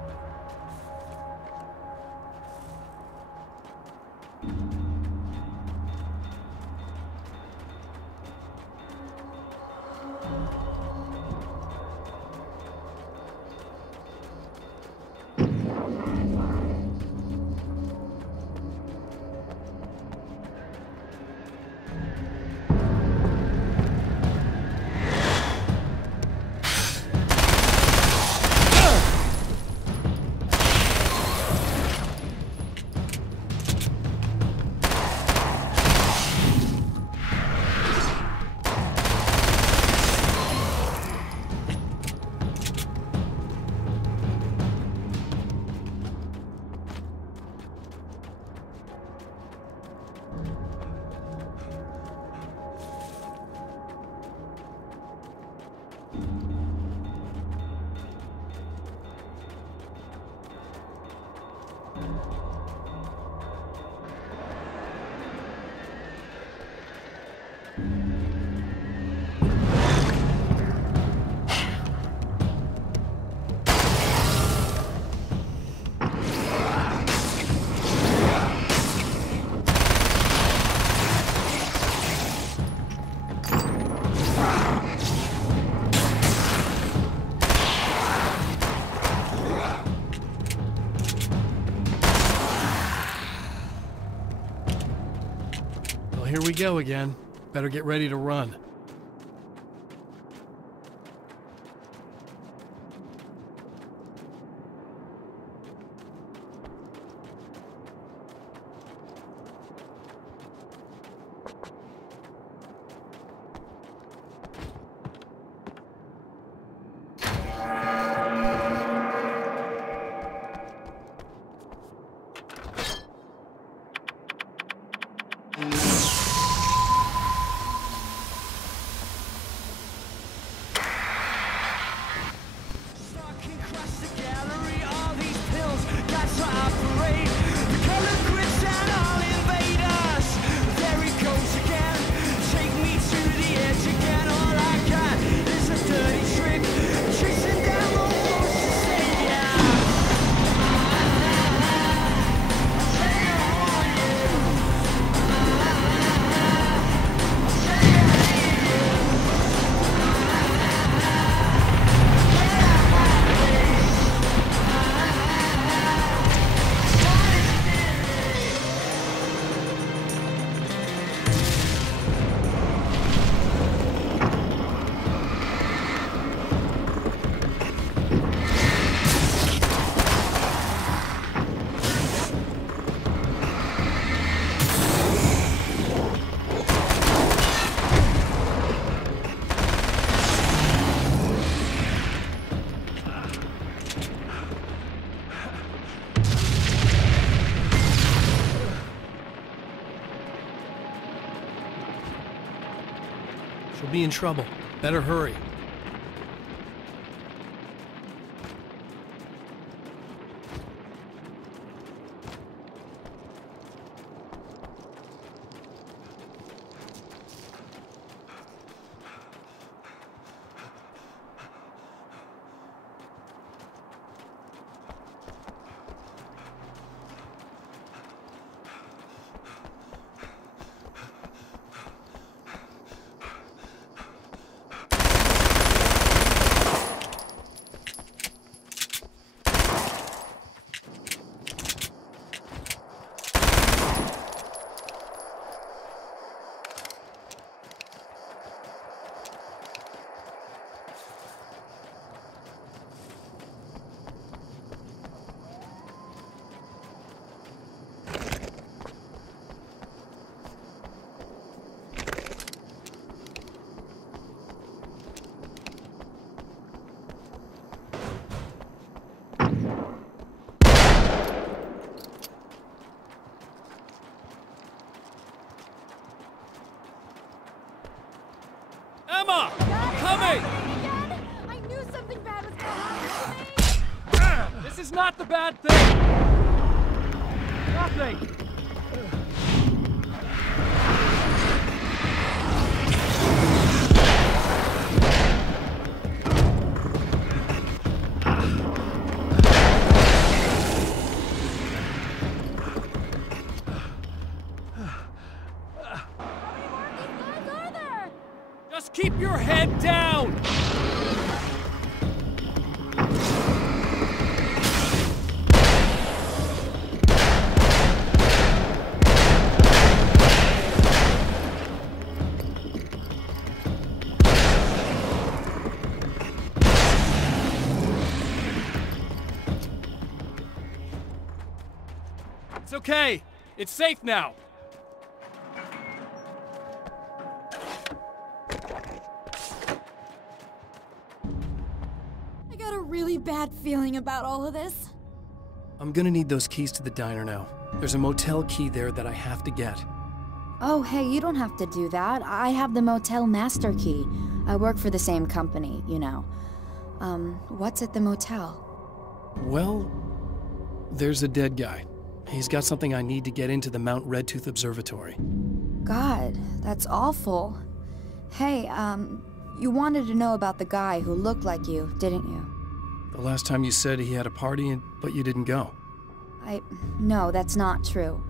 Here we go again. Better get ready to run. She'll be in trouble. Better hurry. Emma! I'm coming! I knew something bad This is not the bad thing! Nothing! Just keep your head down! It's okay. It's safe now. I got a really bad feeling about all of this. I'm gonna need those keys to the diner now. There's a motel key there that I have to get. Oh, hey, you don't have to do that. I have the motel master key. I work for the same company, you know. What's at the motel? Well, there's a dead guy. He's got something I need to get into the Mount Redtooth Observatory. God, that's awful. Hey, you wanted to know about the guy who looked like you, didn't you? The last time you said he had a party, but you didn't go. No, that's not true.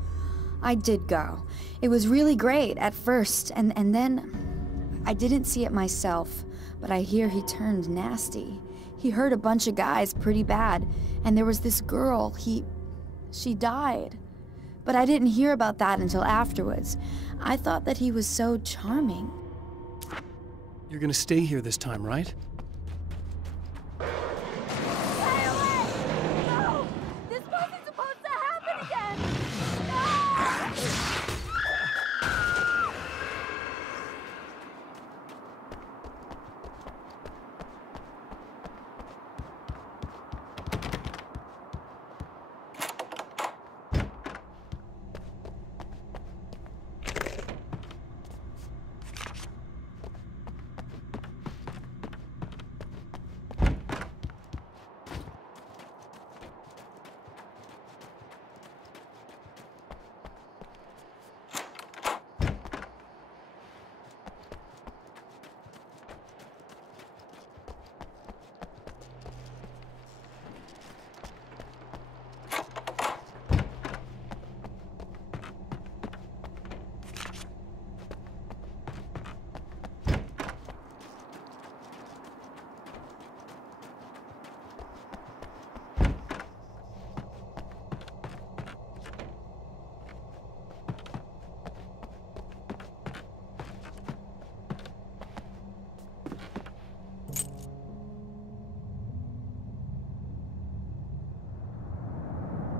I did go. It was really great at first, and then I didn't see it myself, but I hear he turned nasty. He hurt a bunch of guys pretty bad, and there was this girl, she died. But I didn't hear about that until afterwards. I thought that he was so charming. You're gonna stay here this time, right? Stay away! No! This wasn't supposed to happen again!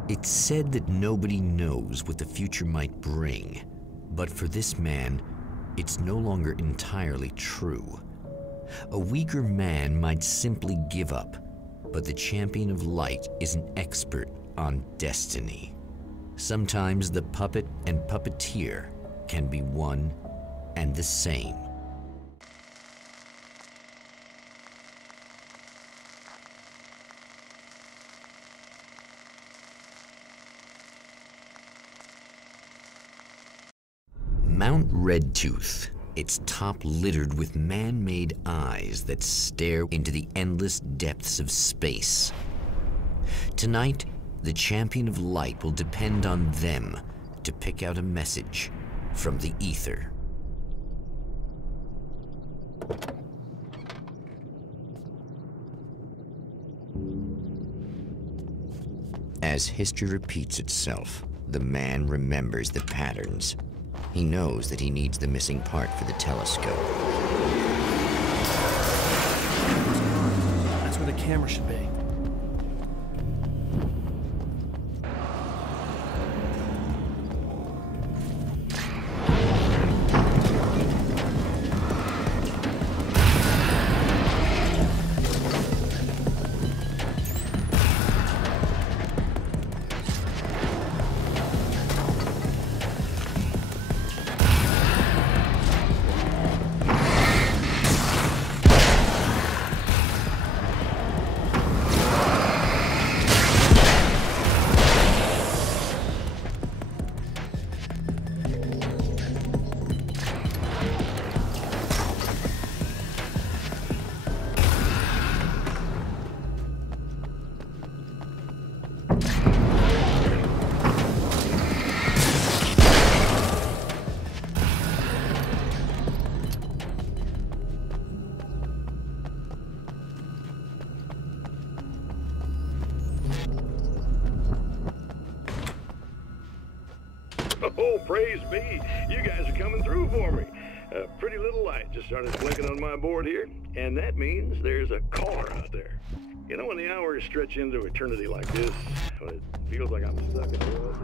It's said that nobody knows what the future might bring, but for this man, it's no longer entirely true. A weaker man might simply give up, but the champion of light is an expert on destiny. Sometimes the puppet and puppeteer can be one and the same. Mount Redtooth, its top littered with man-made eyes that stare into the endless depths of space. Tonight, the champion of light will depend on them to pick out a message from the ether. As history repeats itself, the man remembers the patterns. He knows that he needs the missing part for the telescope. That's where the camera should be. Oh, praise be. You guys are coming through for me. A pretty little light just started blinking on my board here, and that means there's a car out there. You know when the hours stretch into eternity like this, when it feels like I'm stuck in a world.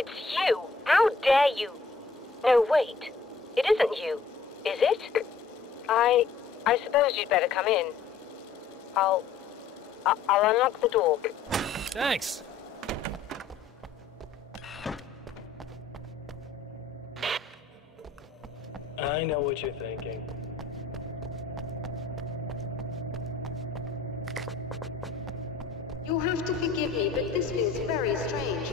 It's you! How dare you! No, wait. It isn't you, is it? I suppose you'd better come in. I'll unlock the door. Thanks. I know what you're thinking. You'll have to forgive me, but this feels very strange.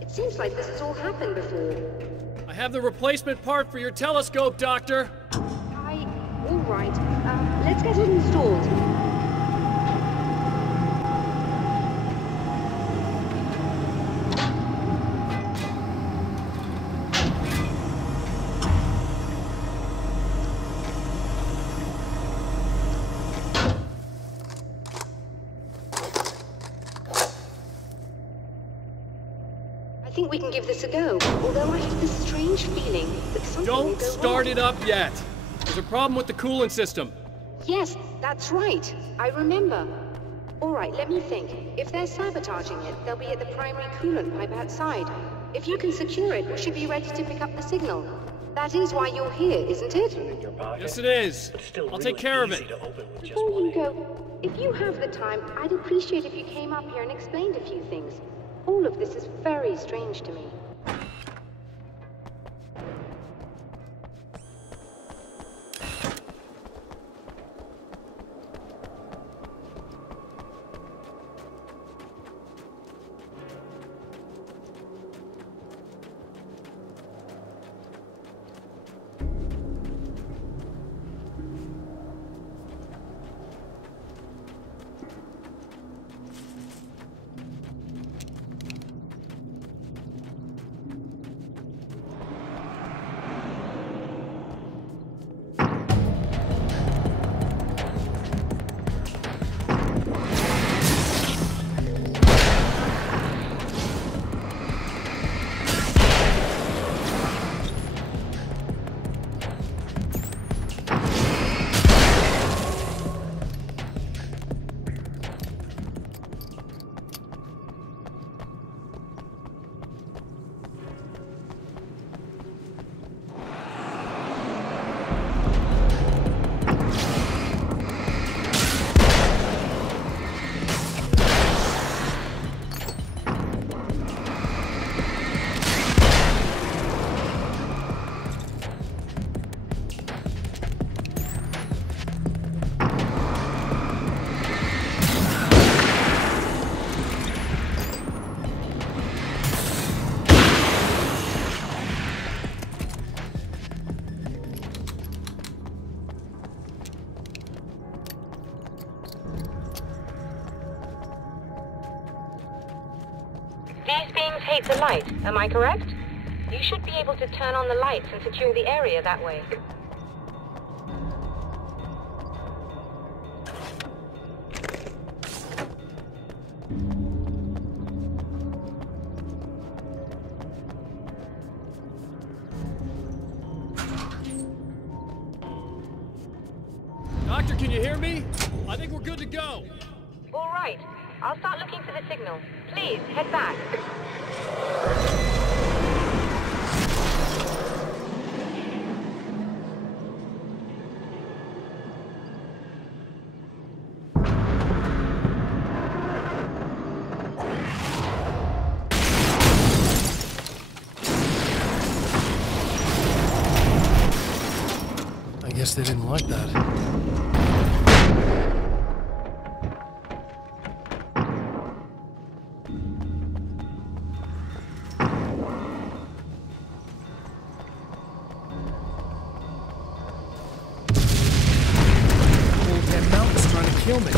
It seems like this has all happened before. I have the replacement part for your telescope, Doctor. All right. Let's get it installed. I think we can give this a go, although I have this strange feeling that something will Don't go start wrong. it up yet. There's a problem with the coolant system. Yes, that's right. I remember. All right, let me think. If they're sabotaging it, they'll be at the primary coolant pipe outside. If you can secure it, we should be ready to pick up the signal. That is why you're here, isn't it? In your pocket. Yes, it is. But still I'll really take care of easy it. to open with just Before one you hand. go, if you have the time, I'd appreciate if you came up here and explained a few things. All of this is very strange to me. These beings hate the light, am I correct? You should be able to turn on the lights and secure the area that way. Doctor, can you hear me? I think we're good to go. All right. I'll start looking for the signal. Please, head back. I guess they didn't like that. Kill me.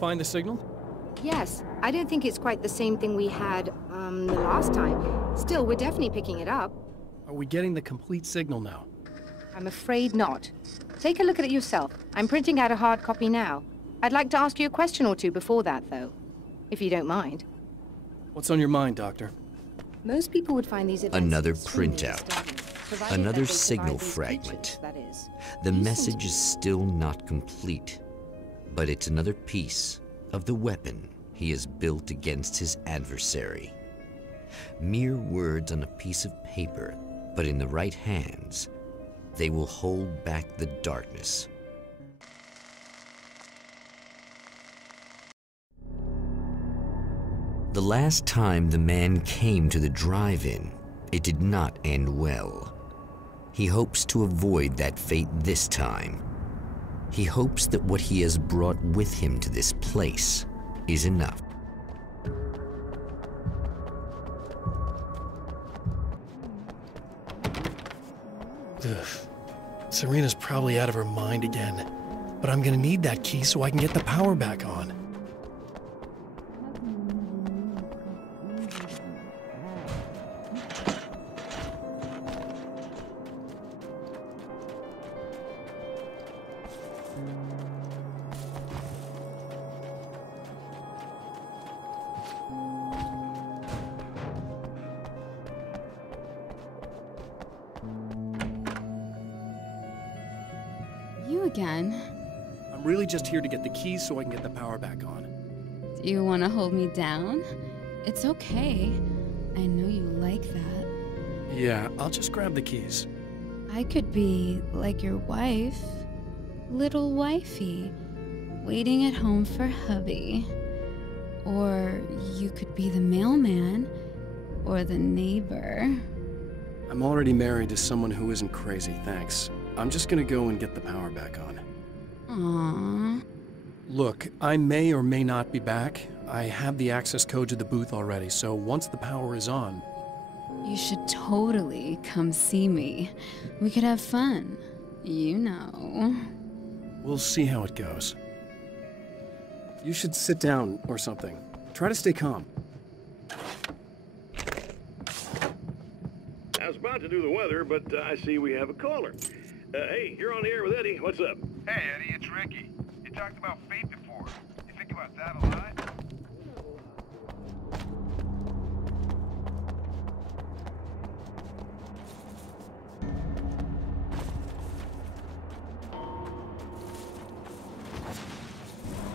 find the signal? Yes, I don't think it's quite the same thing we had, the last time. Still, we're definitely picking it up. Are we getting the complete signal now? I'm afraid not. Take a look at it yourself. I'm printing out a hard copy now. I'd like to ask you a question or two before that, though. If you don't mind. What's on your mind, Doctor? Most people would find these events Another extremely printout. disturbing, provided Another that they signal survive these fragment. creatures, that is. The You seem message to- is still not complete, but it's another piece of the weapon he has built against his adversary. Mere words on a piece of paper, but in the right hands, they will hold back the darkness. The last time the man came to the drive-in, it did not end well. He hopes to avoid that fate this time. He hopes that what he has brought with him to this place is enough. Ugh. Serena's probably out of her mind again. But I'm gonna need that key so I can get the power back on. You again? I'm really just here to get the keys so I can get the power back on. Do you want to hold me down? It's okay. I know you like that. Yeah, I'll just grab the keys. I could be like your wife, little wifey, waiting at home for hubby. Or you could be the mailman, or the neighbor. I'm already married to someone who isn't crazy, thanks. I'm just gonna go and get the power back on. Aww. Look, I may or may not be back. I have the access code to the booth already, so once the power is on... You should totally come see me. We could have fun. You know. We'll see how it goes. You should sit down or something. Try to stay calm. I was about to do the weather, but I see we have a caller. Hey, you're on the air with Eddie. What's up? Hey, Eddie, it's Ricky. You talked about fate before. You think about that a lot?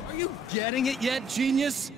Are you getting it yet, genius?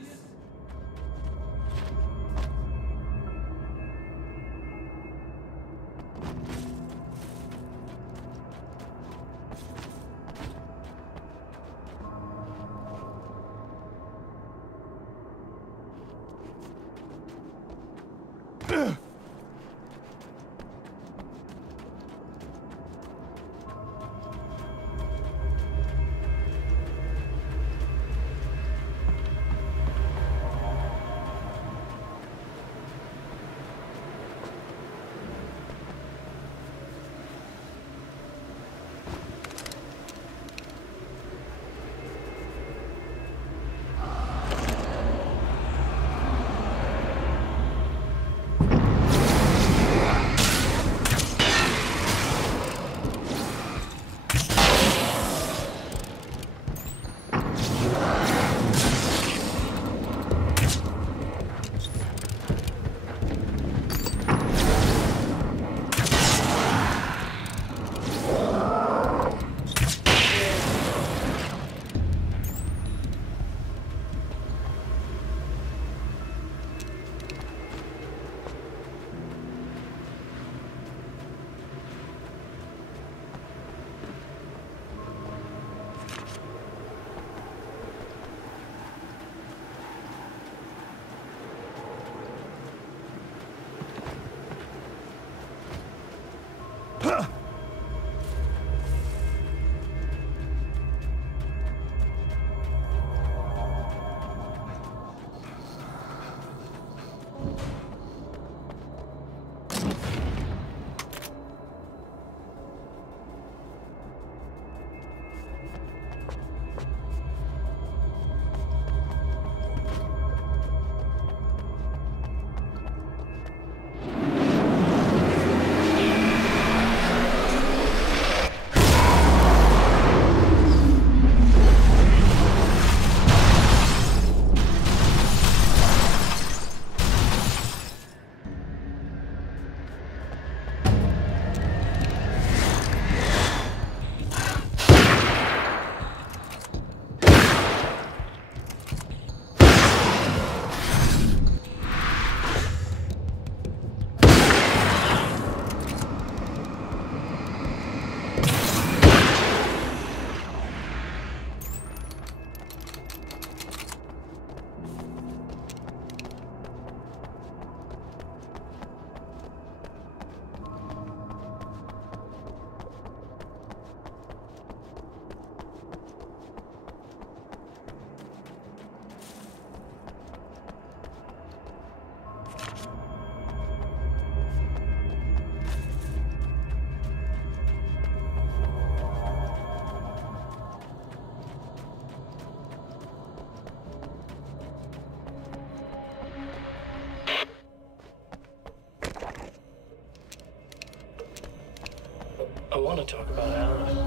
I want to talk about Alice.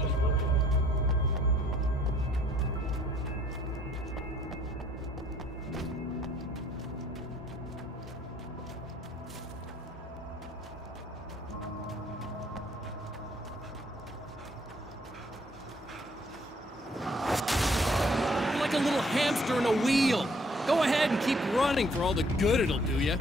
Just look at her. You're like a little hamster in a wheel. Go ahead and keep running for all the good it'll do you.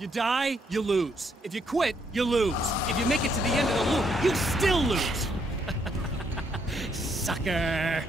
If you die, you lose. If you quit, you lose. If you make it to the end of the loop, you still lose. Sucker.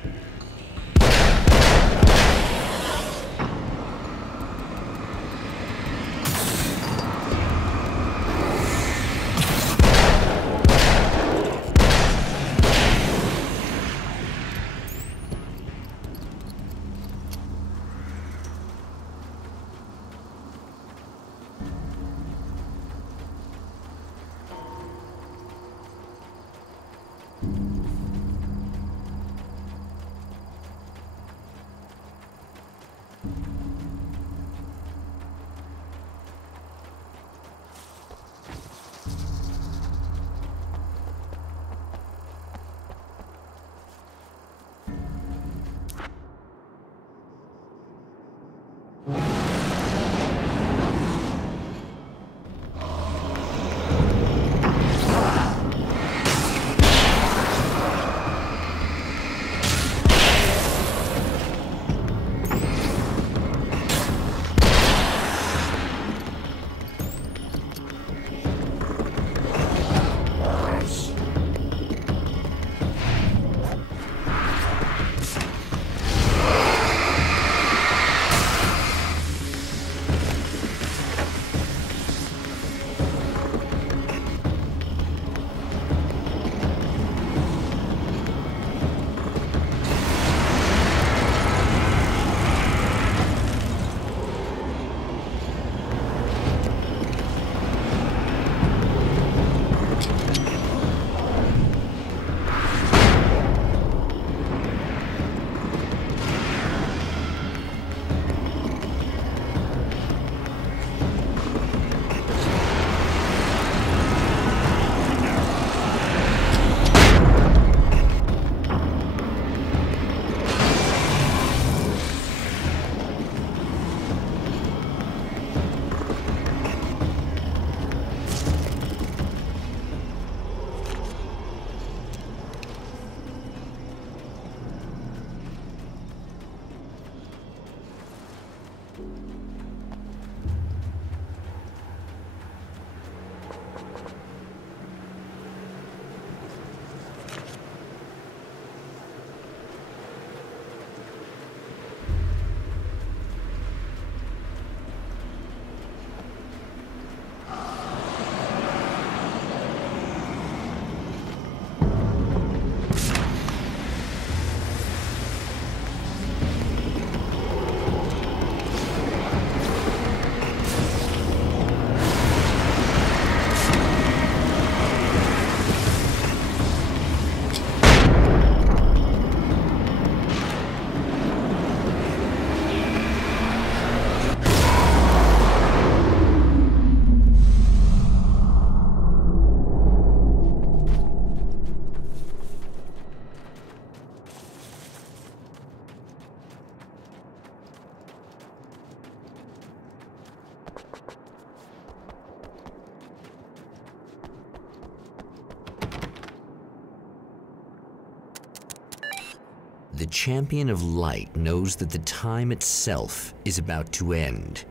The champion of light knows that the time itself is about to end.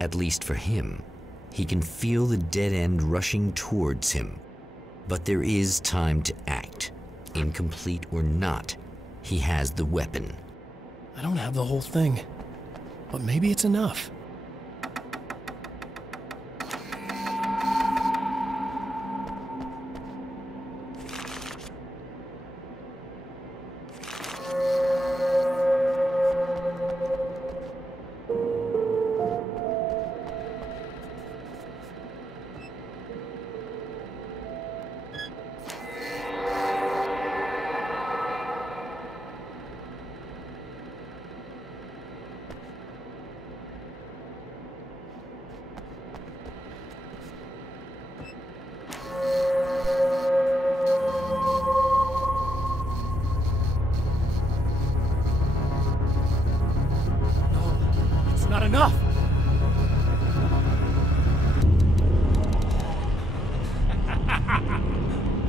At least for him. He can feel the dead end rushing towards him. But there is time to act. Incomplete or not, he has the weapon. I don't have the whole thing, but maybe it's enough. Not enough!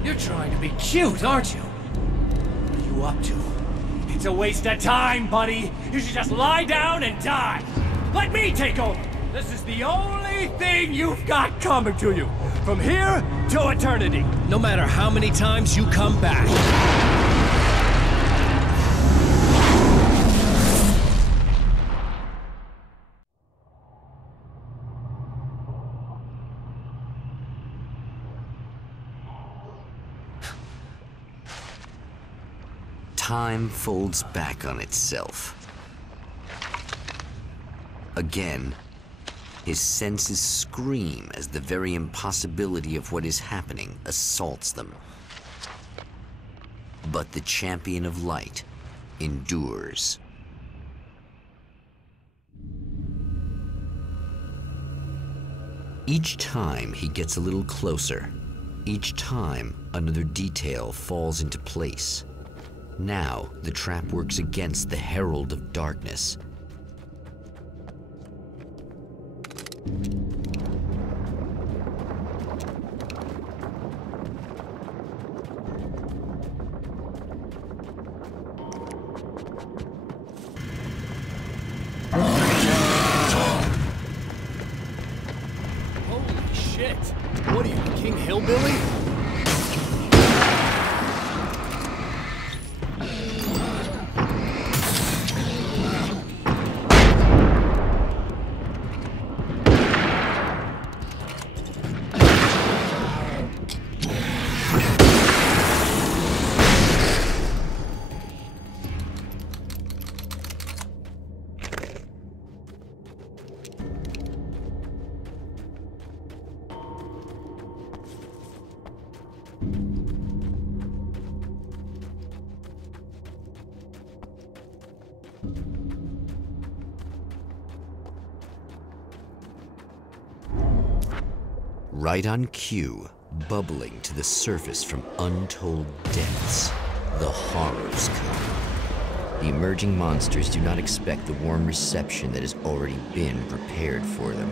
You're trying to be cute, aren't you? What are you up to? It's a waste of time, buddy. You should just lie down and die. Let me take over. This is the only thing you've got coming to you. From here to eternity. No matter how many times you come back. Time folds back on itself. Again, his senses scream as the very impossibility of what is happening assaults them. But the champion of light endures. Each time he gets a little closer. Each time another detail falls into place. Now the trap works against the Herald of Darkness. Holy shit! What are you, King Hillbilly? Right on cue, bubbling to the surface from untold depths, the horrors come. The emerging monsters do not expect the warm reception that has already been prepared for them.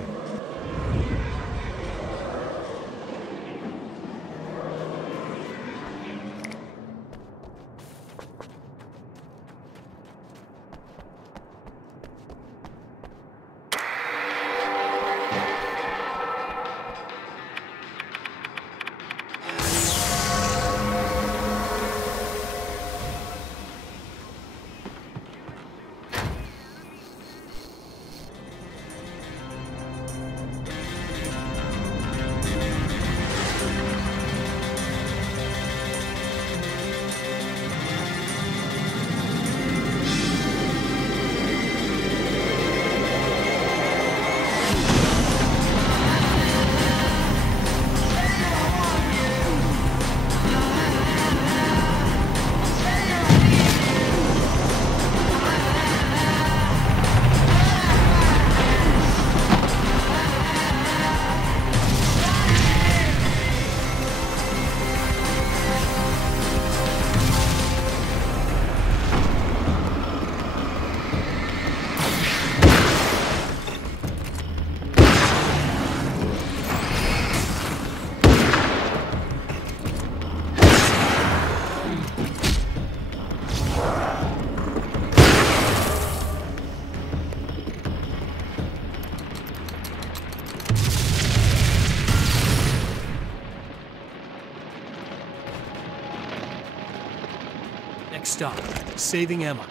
Next stop, saving Emma.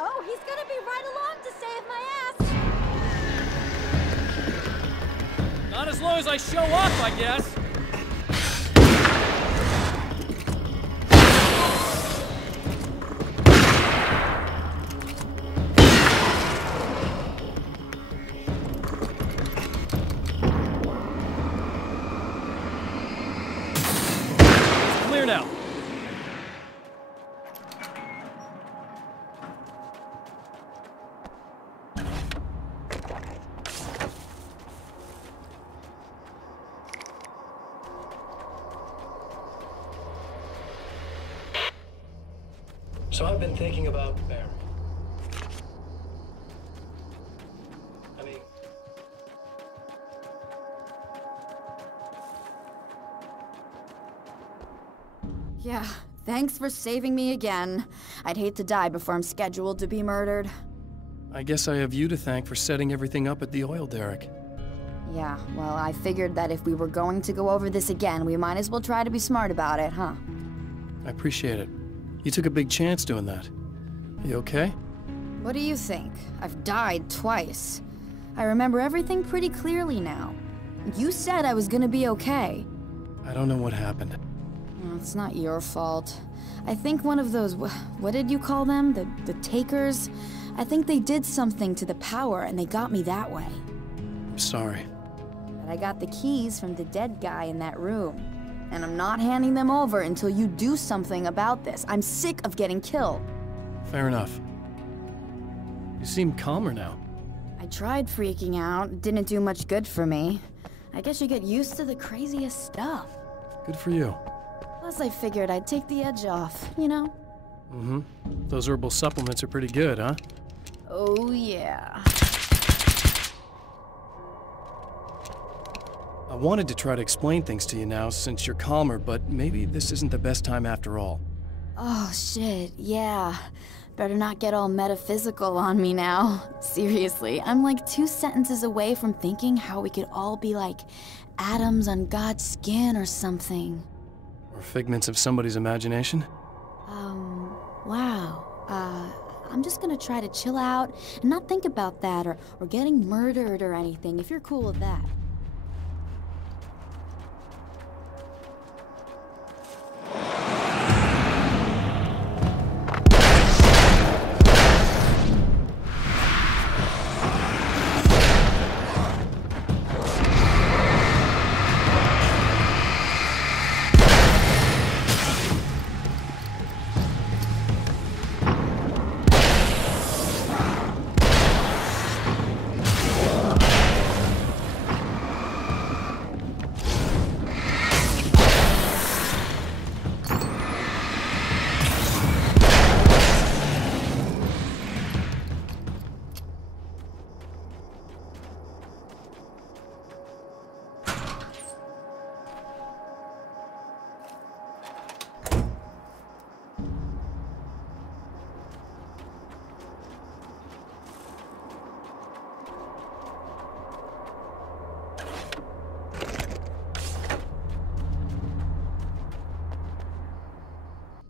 Oh, he's gonna be right along to save my ass! Not a As long as I show up, I guess. It's clear now. So I've been thinking about Barry. I mean... Yeah, thanks for saving me again. I'd hate to die before I'm scheduled to be murdered. I guess I have you to thank for setting everything up at the oil derrick. Yeah, well, I figured that if we were going to go over this again, we might as well try to be smart about it, huh? I appreciate it. You took a big chance doing that. You okay? What do you think? I've died twice. I remember everything pretty clearly now. You said I was gonna be okay. I don't know what happened. It's not your fault. I think one of those, what did you call them? The takers? I think they did something to the power and they got me that way. I'm sorry. But I got the keys from the dead guy in that room. And I'm not handing them over until you do something about this. I'm sick of getting killed. Fair enough. You seem calmer now. I tried freaking out. It didn't do much good for me. I guess you get used to the craziest stuff. Good for you. Plus, I figured I'd take the edge off, you know? Mm-hmm. Those herbal supplements are pretty good, huh? Oh, yeah. I wanted to try to explain things to you now since you're calmer, but maybe this isn't the best time after all. Oh, shit, yeah. Better not get all metaphysical on me now. Seriously, I'm like 2 sentences away from thinking how we could all be like atoms on God's skin or something. Or figments of somebody's imagination? Wow. I'm just gonna try to chill out and not think about that or getting murdered or anything, if you're cool with that.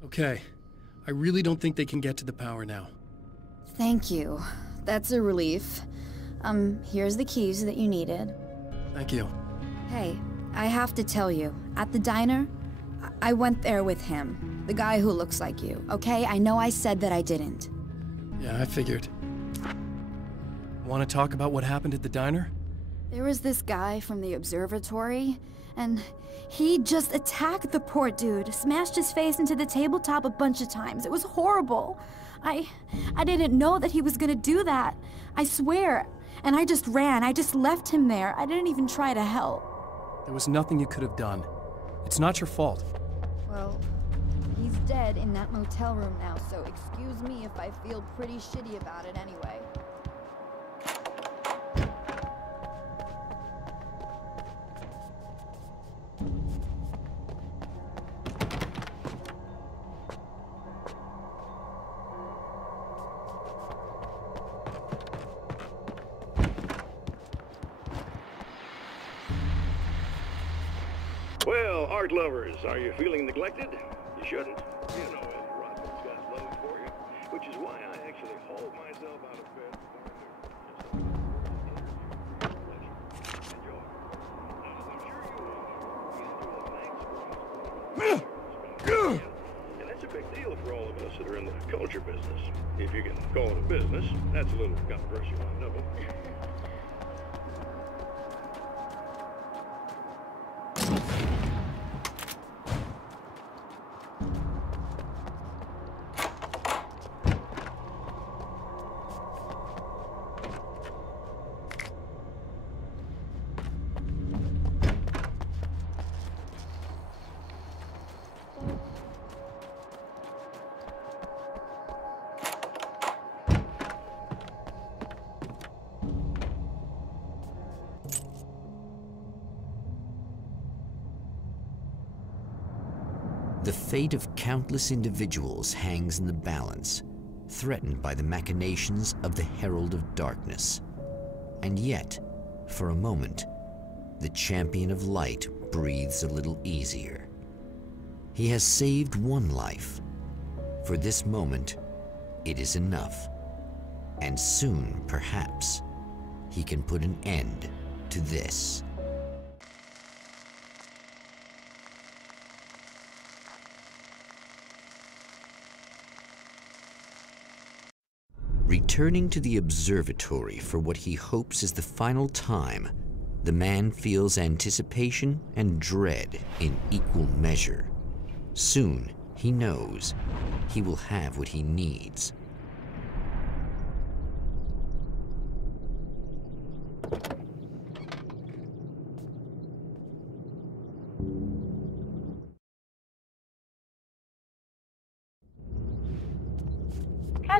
Okay. I really don't think they can get to the power now. Thank you. That's a relief. Here's the keys that you needed. Thank you. Hey, I have to tell you, at the diner, I went there with him. The guy who looks like you, okay? I know I said that I didn't. Yeah, I figured. Want to talk about what happened at the diner? There was this guy from the observatory, and he just attacked the poor dude, smashed his face into the tabletop a bunch of times. It was horrible. I didn't know that he was gonna do that. I swear. And I just ran. I just left him there. I didn't even try to help. There was nothing you could have done. It's not your fault. Well, he's dead in that motel room now, so excuse me if I feel pretty shitty about it anyway. Well, art lovers, are you feeling neglected? You shouldn't. You know Eddie Rothman's got love for you, which is why I actually hauled myself out of bed. Enjoy. us that are in the culture business. If you can call it a business, that's a little controversial, I know. The fate of countless individuals hangs in the balance, threatened by the machinations of the Herald of Darkness. And yet, for a moment, the Champion of Light breathes a little easier. He has saved one life. For this moment, it is enough. And soon, perhaps, he can put an end to this. Returning to the observatory for what he hopes is the final time, the man feels anticipation and dread in equal measure. Soon, he knows, he will have what he needs.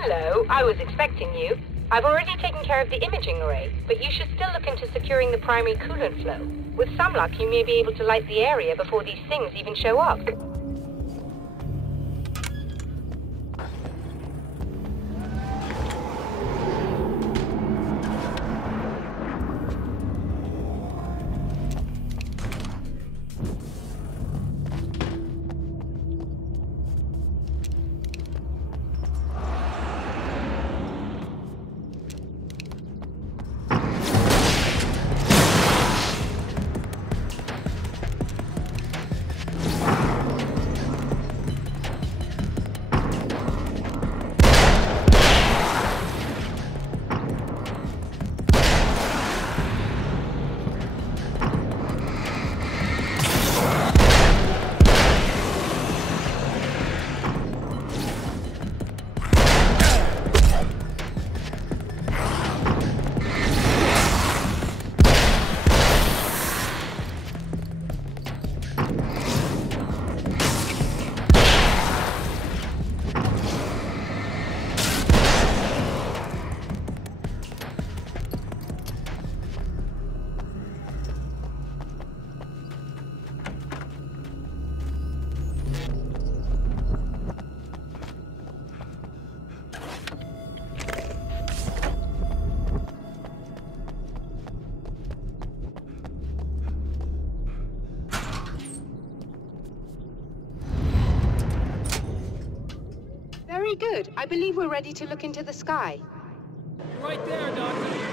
Hello, I was expecting you. I've already taken care of the imaging array, but you should still look into securing the primary coolant flow. With some luck, you may be able to light the area before these things even show up. Very good. I believe we're ready to look into the sky. Right there, Doctor.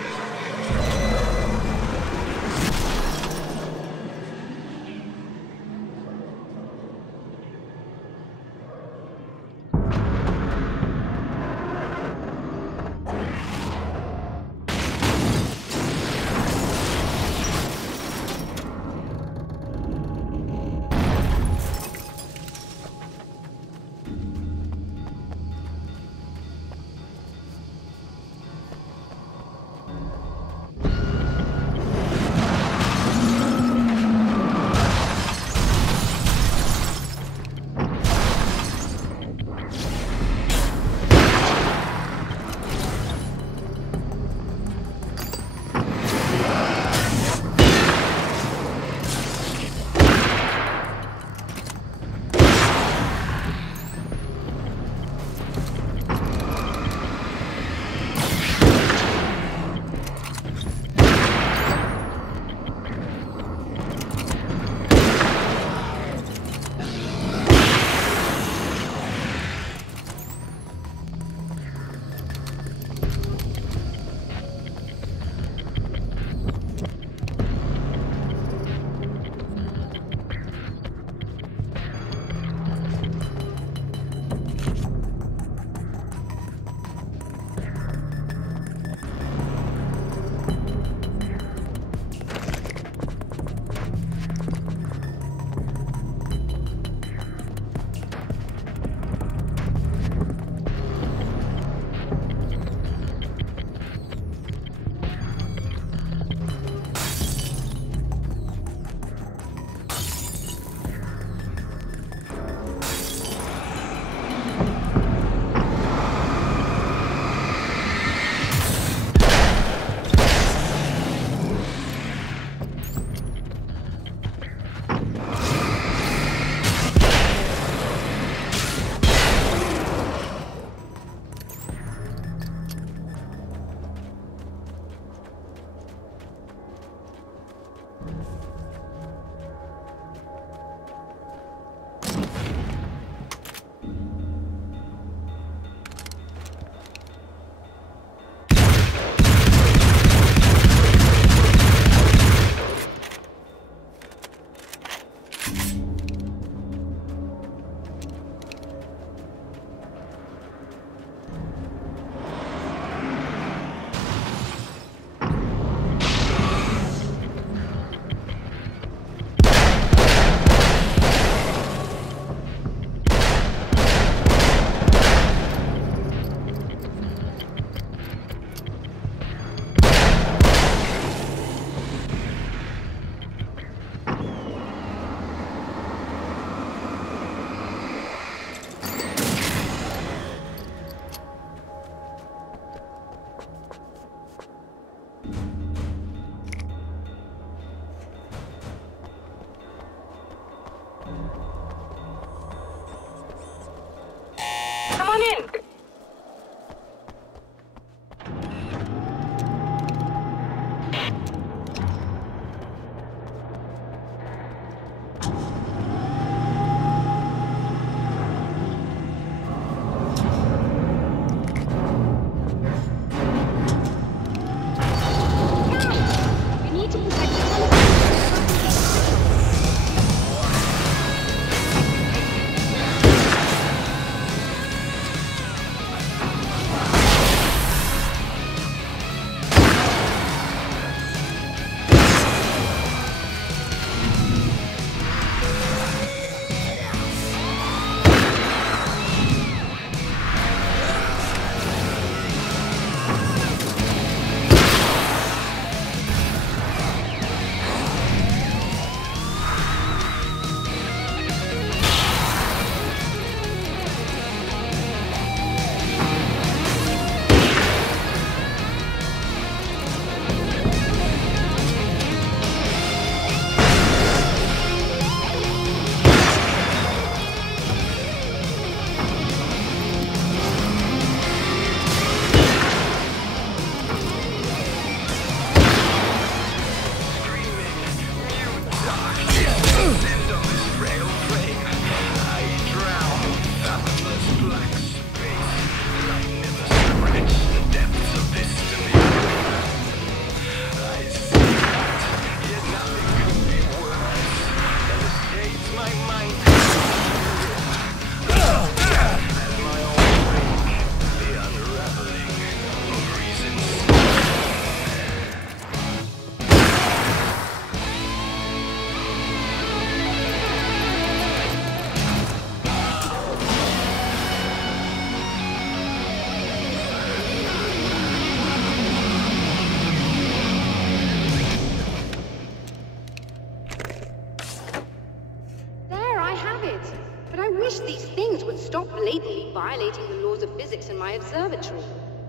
blatantly violating the laws of physics in my observatory.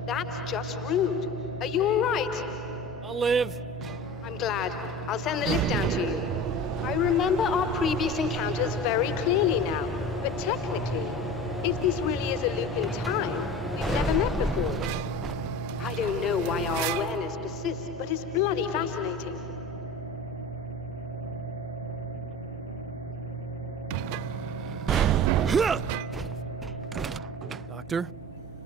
That's just rude. Are you all right? I'll live. I'm glad. I'll send the lift down to you. I remember our previous encounters very clearly now, but technically, if this really is a loop in time, we've never met before. I don't know why our awareness persists, but it's bloody fascinating. Doctor?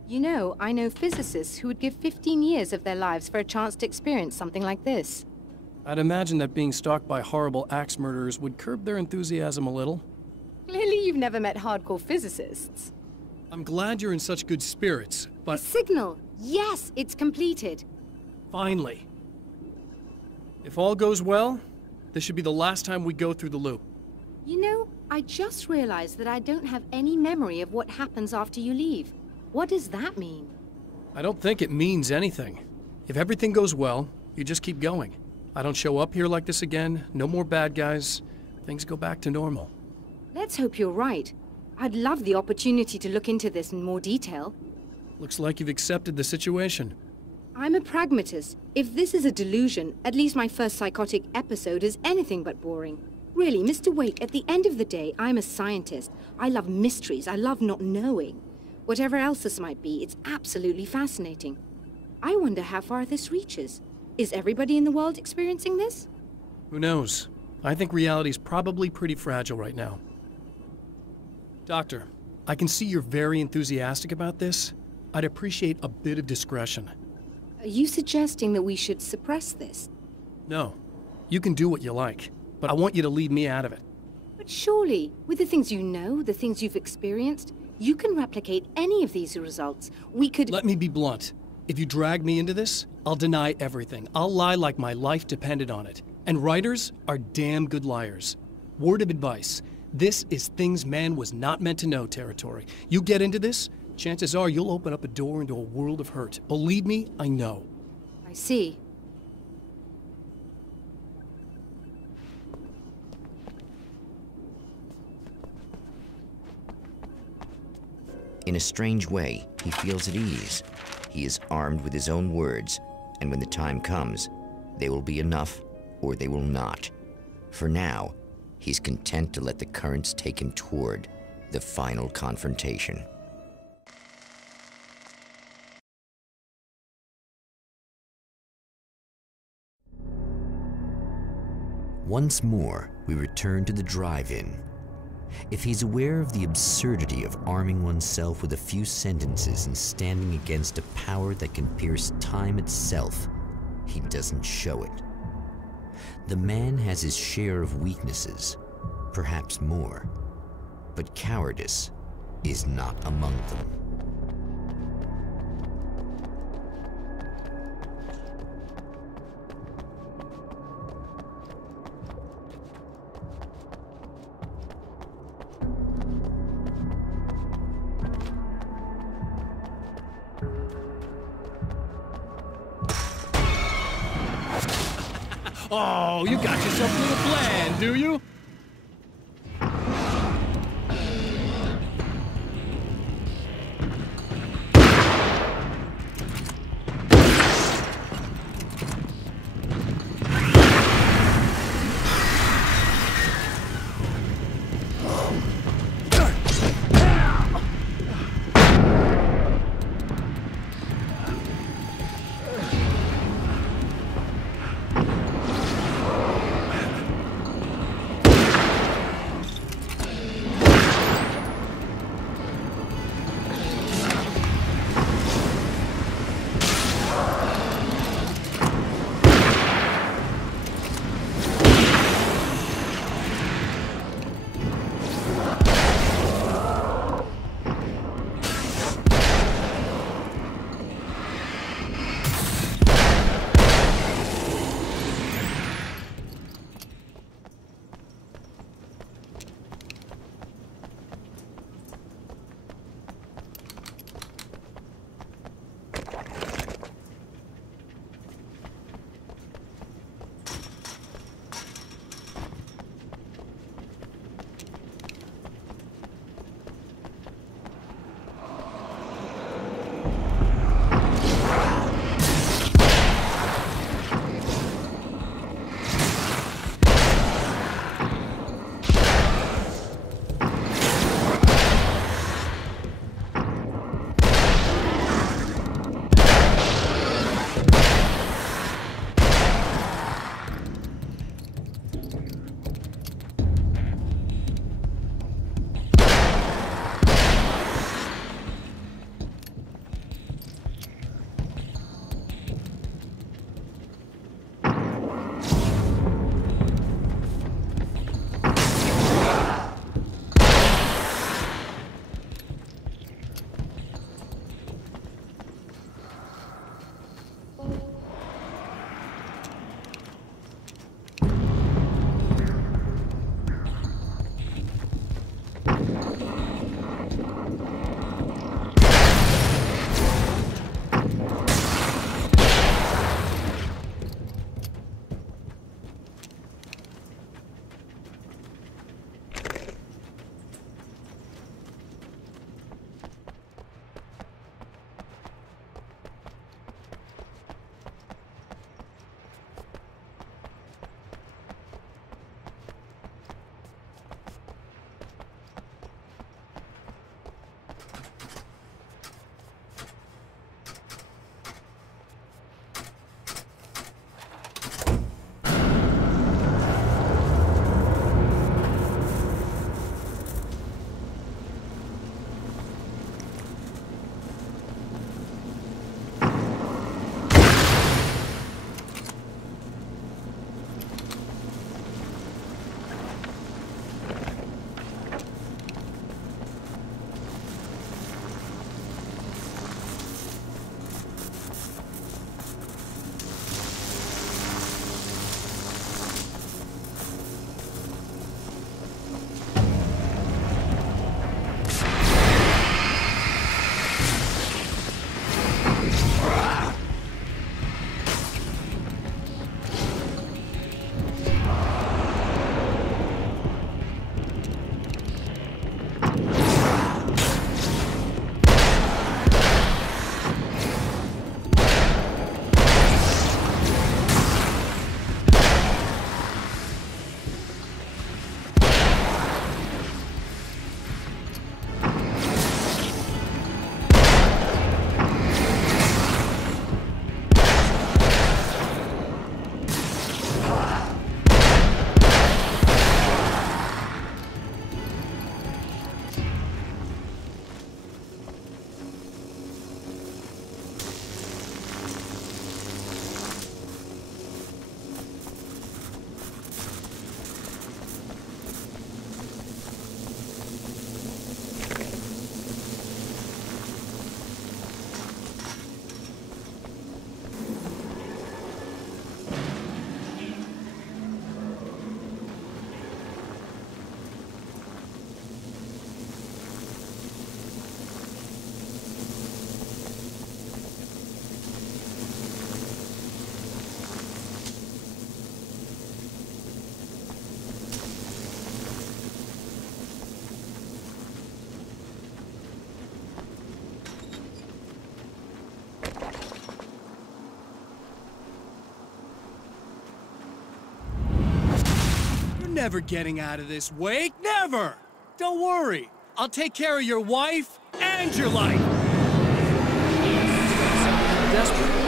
You know, I know physicists who would give 15 years of their lives for a chance to experience something like this. I'd imagine that being stalked by horrible axe murderers would curb their enthusiasm a little. Clearly you've never met hardcore physicists. I'm glad you're in such good spirits, but... The signal! Yes, it's completed. Finally. If all goes well, this should be the last time we go through the loop. You know, I just realized that I don't have any memory of what happens after you leave. What does that mean? I don't think it means anything. If everything goes well, you just keep going. I don't show up here like this again, no more bad guys. Things go back to normal. Let's hope you're right. I'd love the opportunity to look into this in more detail. Looks like you've accepted the situation. I'm a pragmatist. If this is a delusion, at least my first psychotic episode is anything but boring. Really, Mr. Wake, at the end of the day, I'm a scientist. I love mysteries. I love not knowing. Whatever else this might be, it's absolutely fascinating. I wonder how far this reaches. Is everybody in the world experiencing this? Who knows? I think reality's probably pretty fragile right now. Doctor, I can see you're very enthusiastic about this. I'd appreciate a bit of discretion. Are you suggesting that we should suppress this? No. You can do what you like, but I want you to leave me out of it. But surely, with the things you know, the things you've experienced, you can replicate any of these results. We could— Let me be blunt. If you drag me into this, I'll deny everything. I'll lie like my life depended on it. And writers are damn good liars. Word of advice. This is things man was not meant to know territory. You get into this, chances are you'll open up a door into a world of hurt. Believe me, I know. I see. In a strange way, he feels at ease. He is armed with his own words, and when the time comes, they will be enough or they will not. For now, he's content to let the currents take him toward the final confrontation. Once more, we return to the drive-in. If he's aware of the absurdity of arming oneself with a few sentences and standing against a power that can pierce time itself, he doesn't show it. The man has his share of weaknesses, perhaps more, but cowardice is not among them. Oh, you got yourself a little plan, do you? never getting out of this, Wake. Never! Don't worry. I'll take care of your wife and your life. Desperate.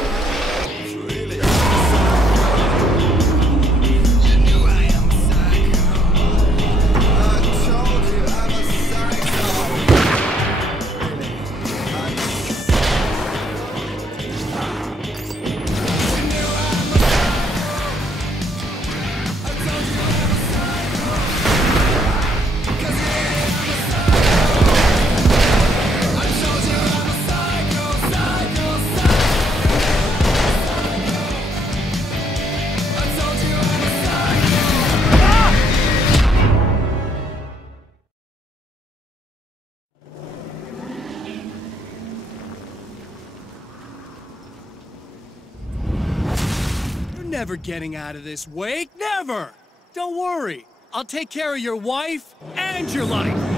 Never getting out of this, Wake. Never! Don't worry. I'll take care of your wife and your life.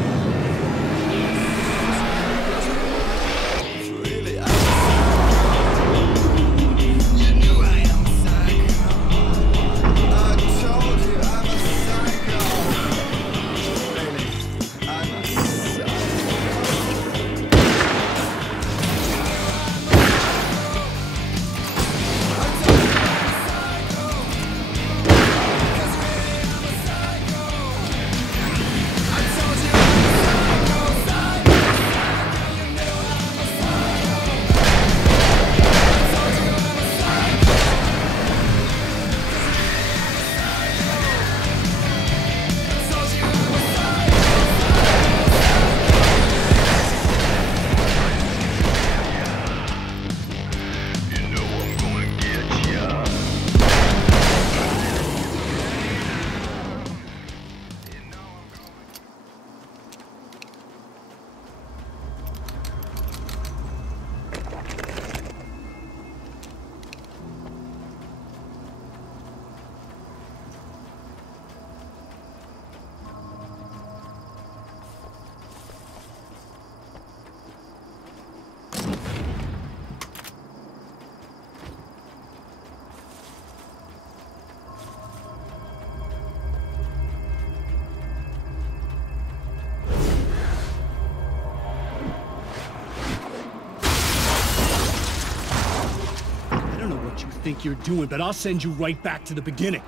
Think you're doing, but I'll send you right back to the beginning.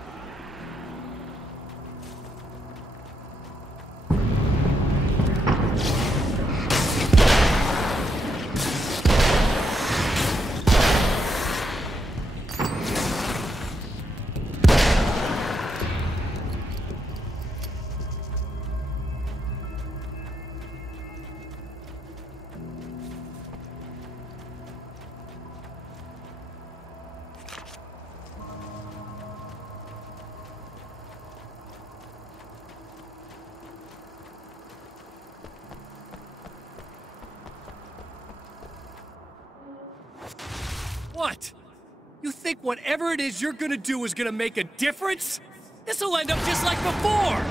What? You think whatever it is you're gonna do is gonna make a difference? This'll end up just like before!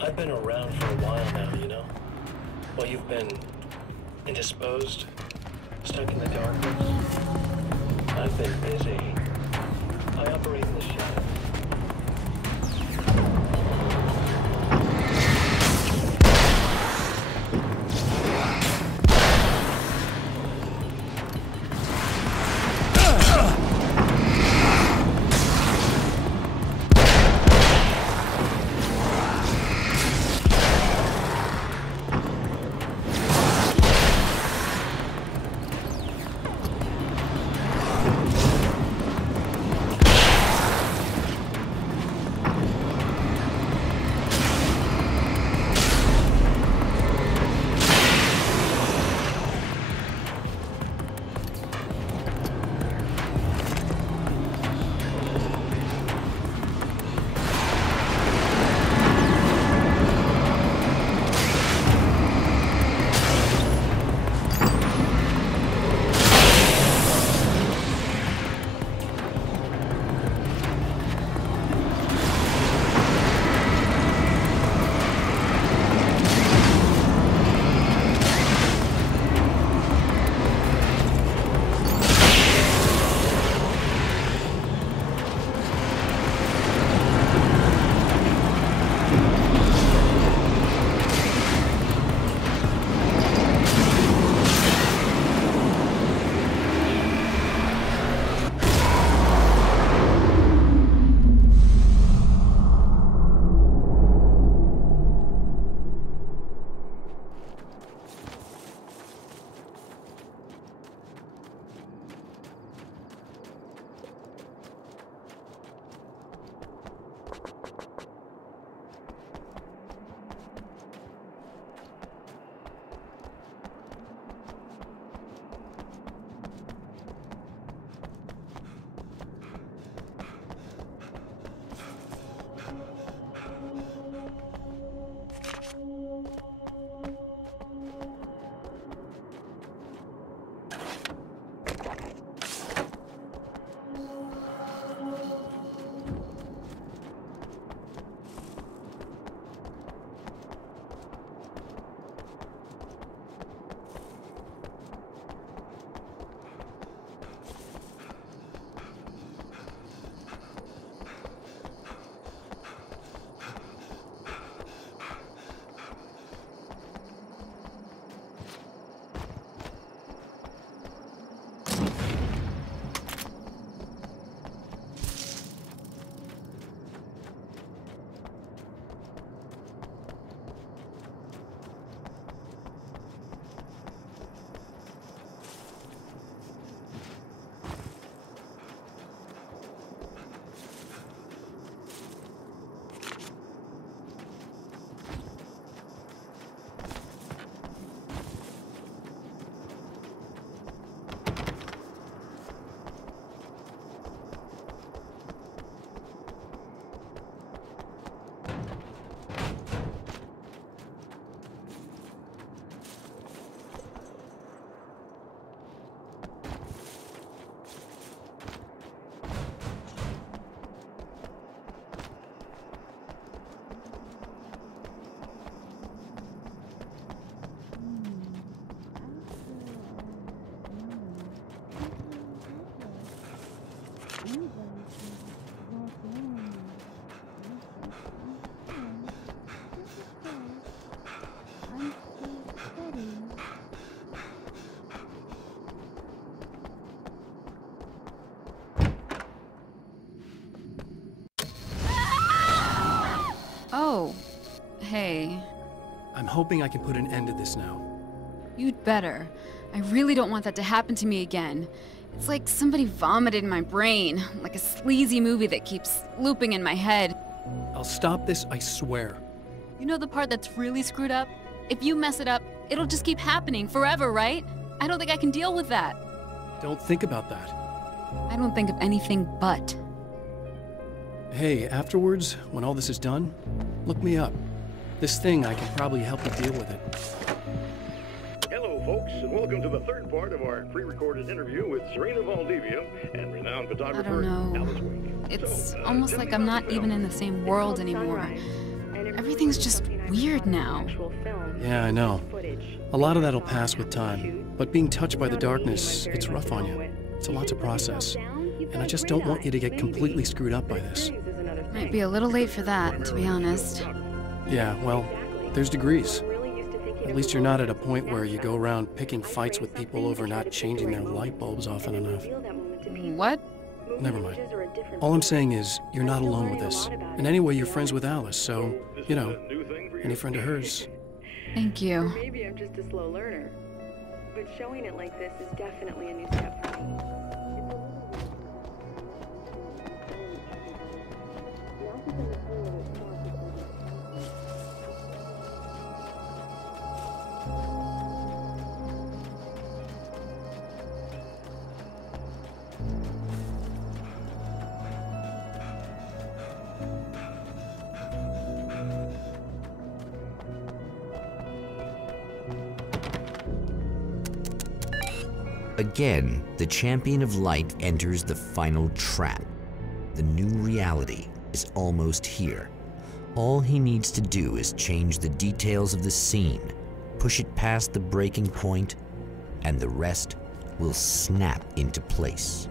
I've been around for a while now, you know? While you've been indisposed, stuck in the darkness, I've been busy. I operate in the shadows. I'm hoping I can put an end to this now. You'd better. I really don't want that to happen to me again. It's like somebody vomited in my brain, like a sleazy movie that keeps looping in my head. I'll stop this, I swear. You know the part that's really screwed up? If you mess it up, it'll just keep happening forever, right? I don't think I can deal with that. Don't think about that. I don't think of anything but. Hey, afterwards, when all this is done, look me up. This thing, I can probably help you deal with it. Hello, folks, and welcome to the third part of our pre-recorded interview with Serena Valdivia and renowned photographer I don't know. Alice Wake. It's almost like I'm not even in the same world anymore. Everything's just weird now. Yeah, I know. A lot of that'll pass with time, but being touched by the darkness, it's rough on you. It's a lot to process, and I just don't want you to get completely screwed up by this. Might be a little late for that, to be honest. Yeah, well, there's degrees. At least you're not at a point where you go around picking fights with people over not changing their light bulbs often enough. What? Never mind. All I'm saying is, you're not alone with this. And anyway, you're friends with Alice, so, you know, any friend of hers. Thank you. Maybe I'm just a slow learner, but showing it like this is definitely a new step for me. Again, the champion of light enters the final trap. The new reality is almost here. All he needs to do is change the details of the scene, push it past the breaking point, and the rest will snap into place.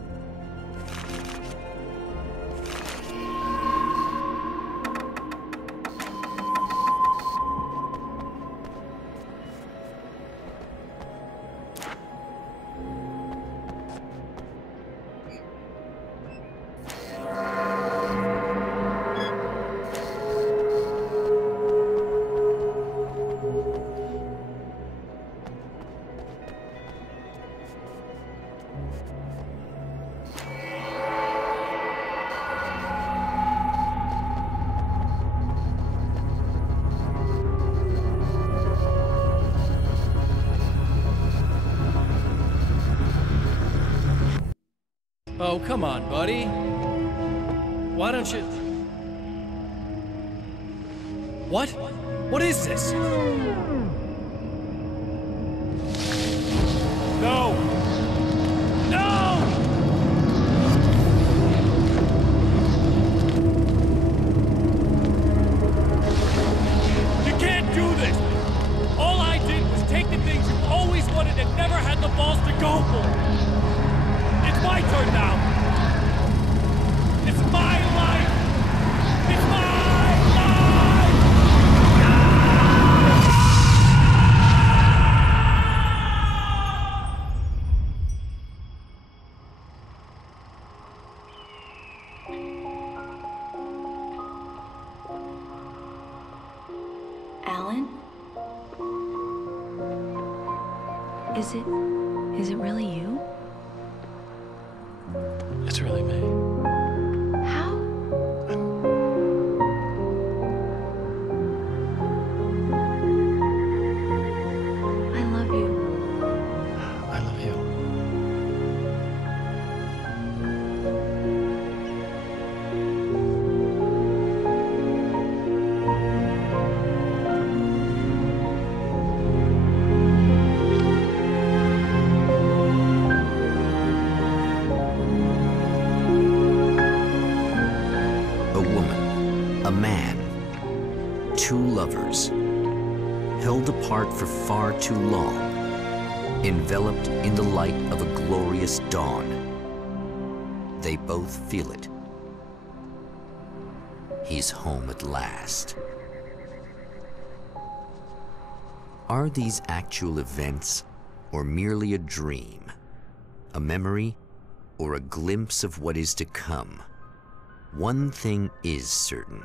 Oh, come on, buddy. Why don't you... What? What is this? No! No! You can't do this! All I did was take the things you always wanted and never had the balls to go for! It's my turn now! It's my life! It's my life! Alan? Is it really you? It's really me. How? I love you. I love you. A man, two lovers, held apart for far too long, enveloped in the light of a glorious dawn. They both feel it. He's home at last. Are these actual events, or merely a dream? A memory, or a glimpse of what is to come? One thing is certain.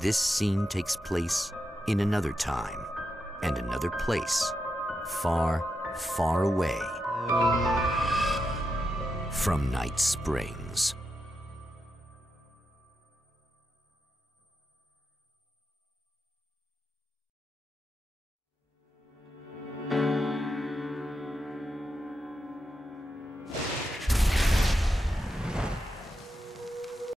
This scene takes place in another time, and another place, far, far away from Night Springs.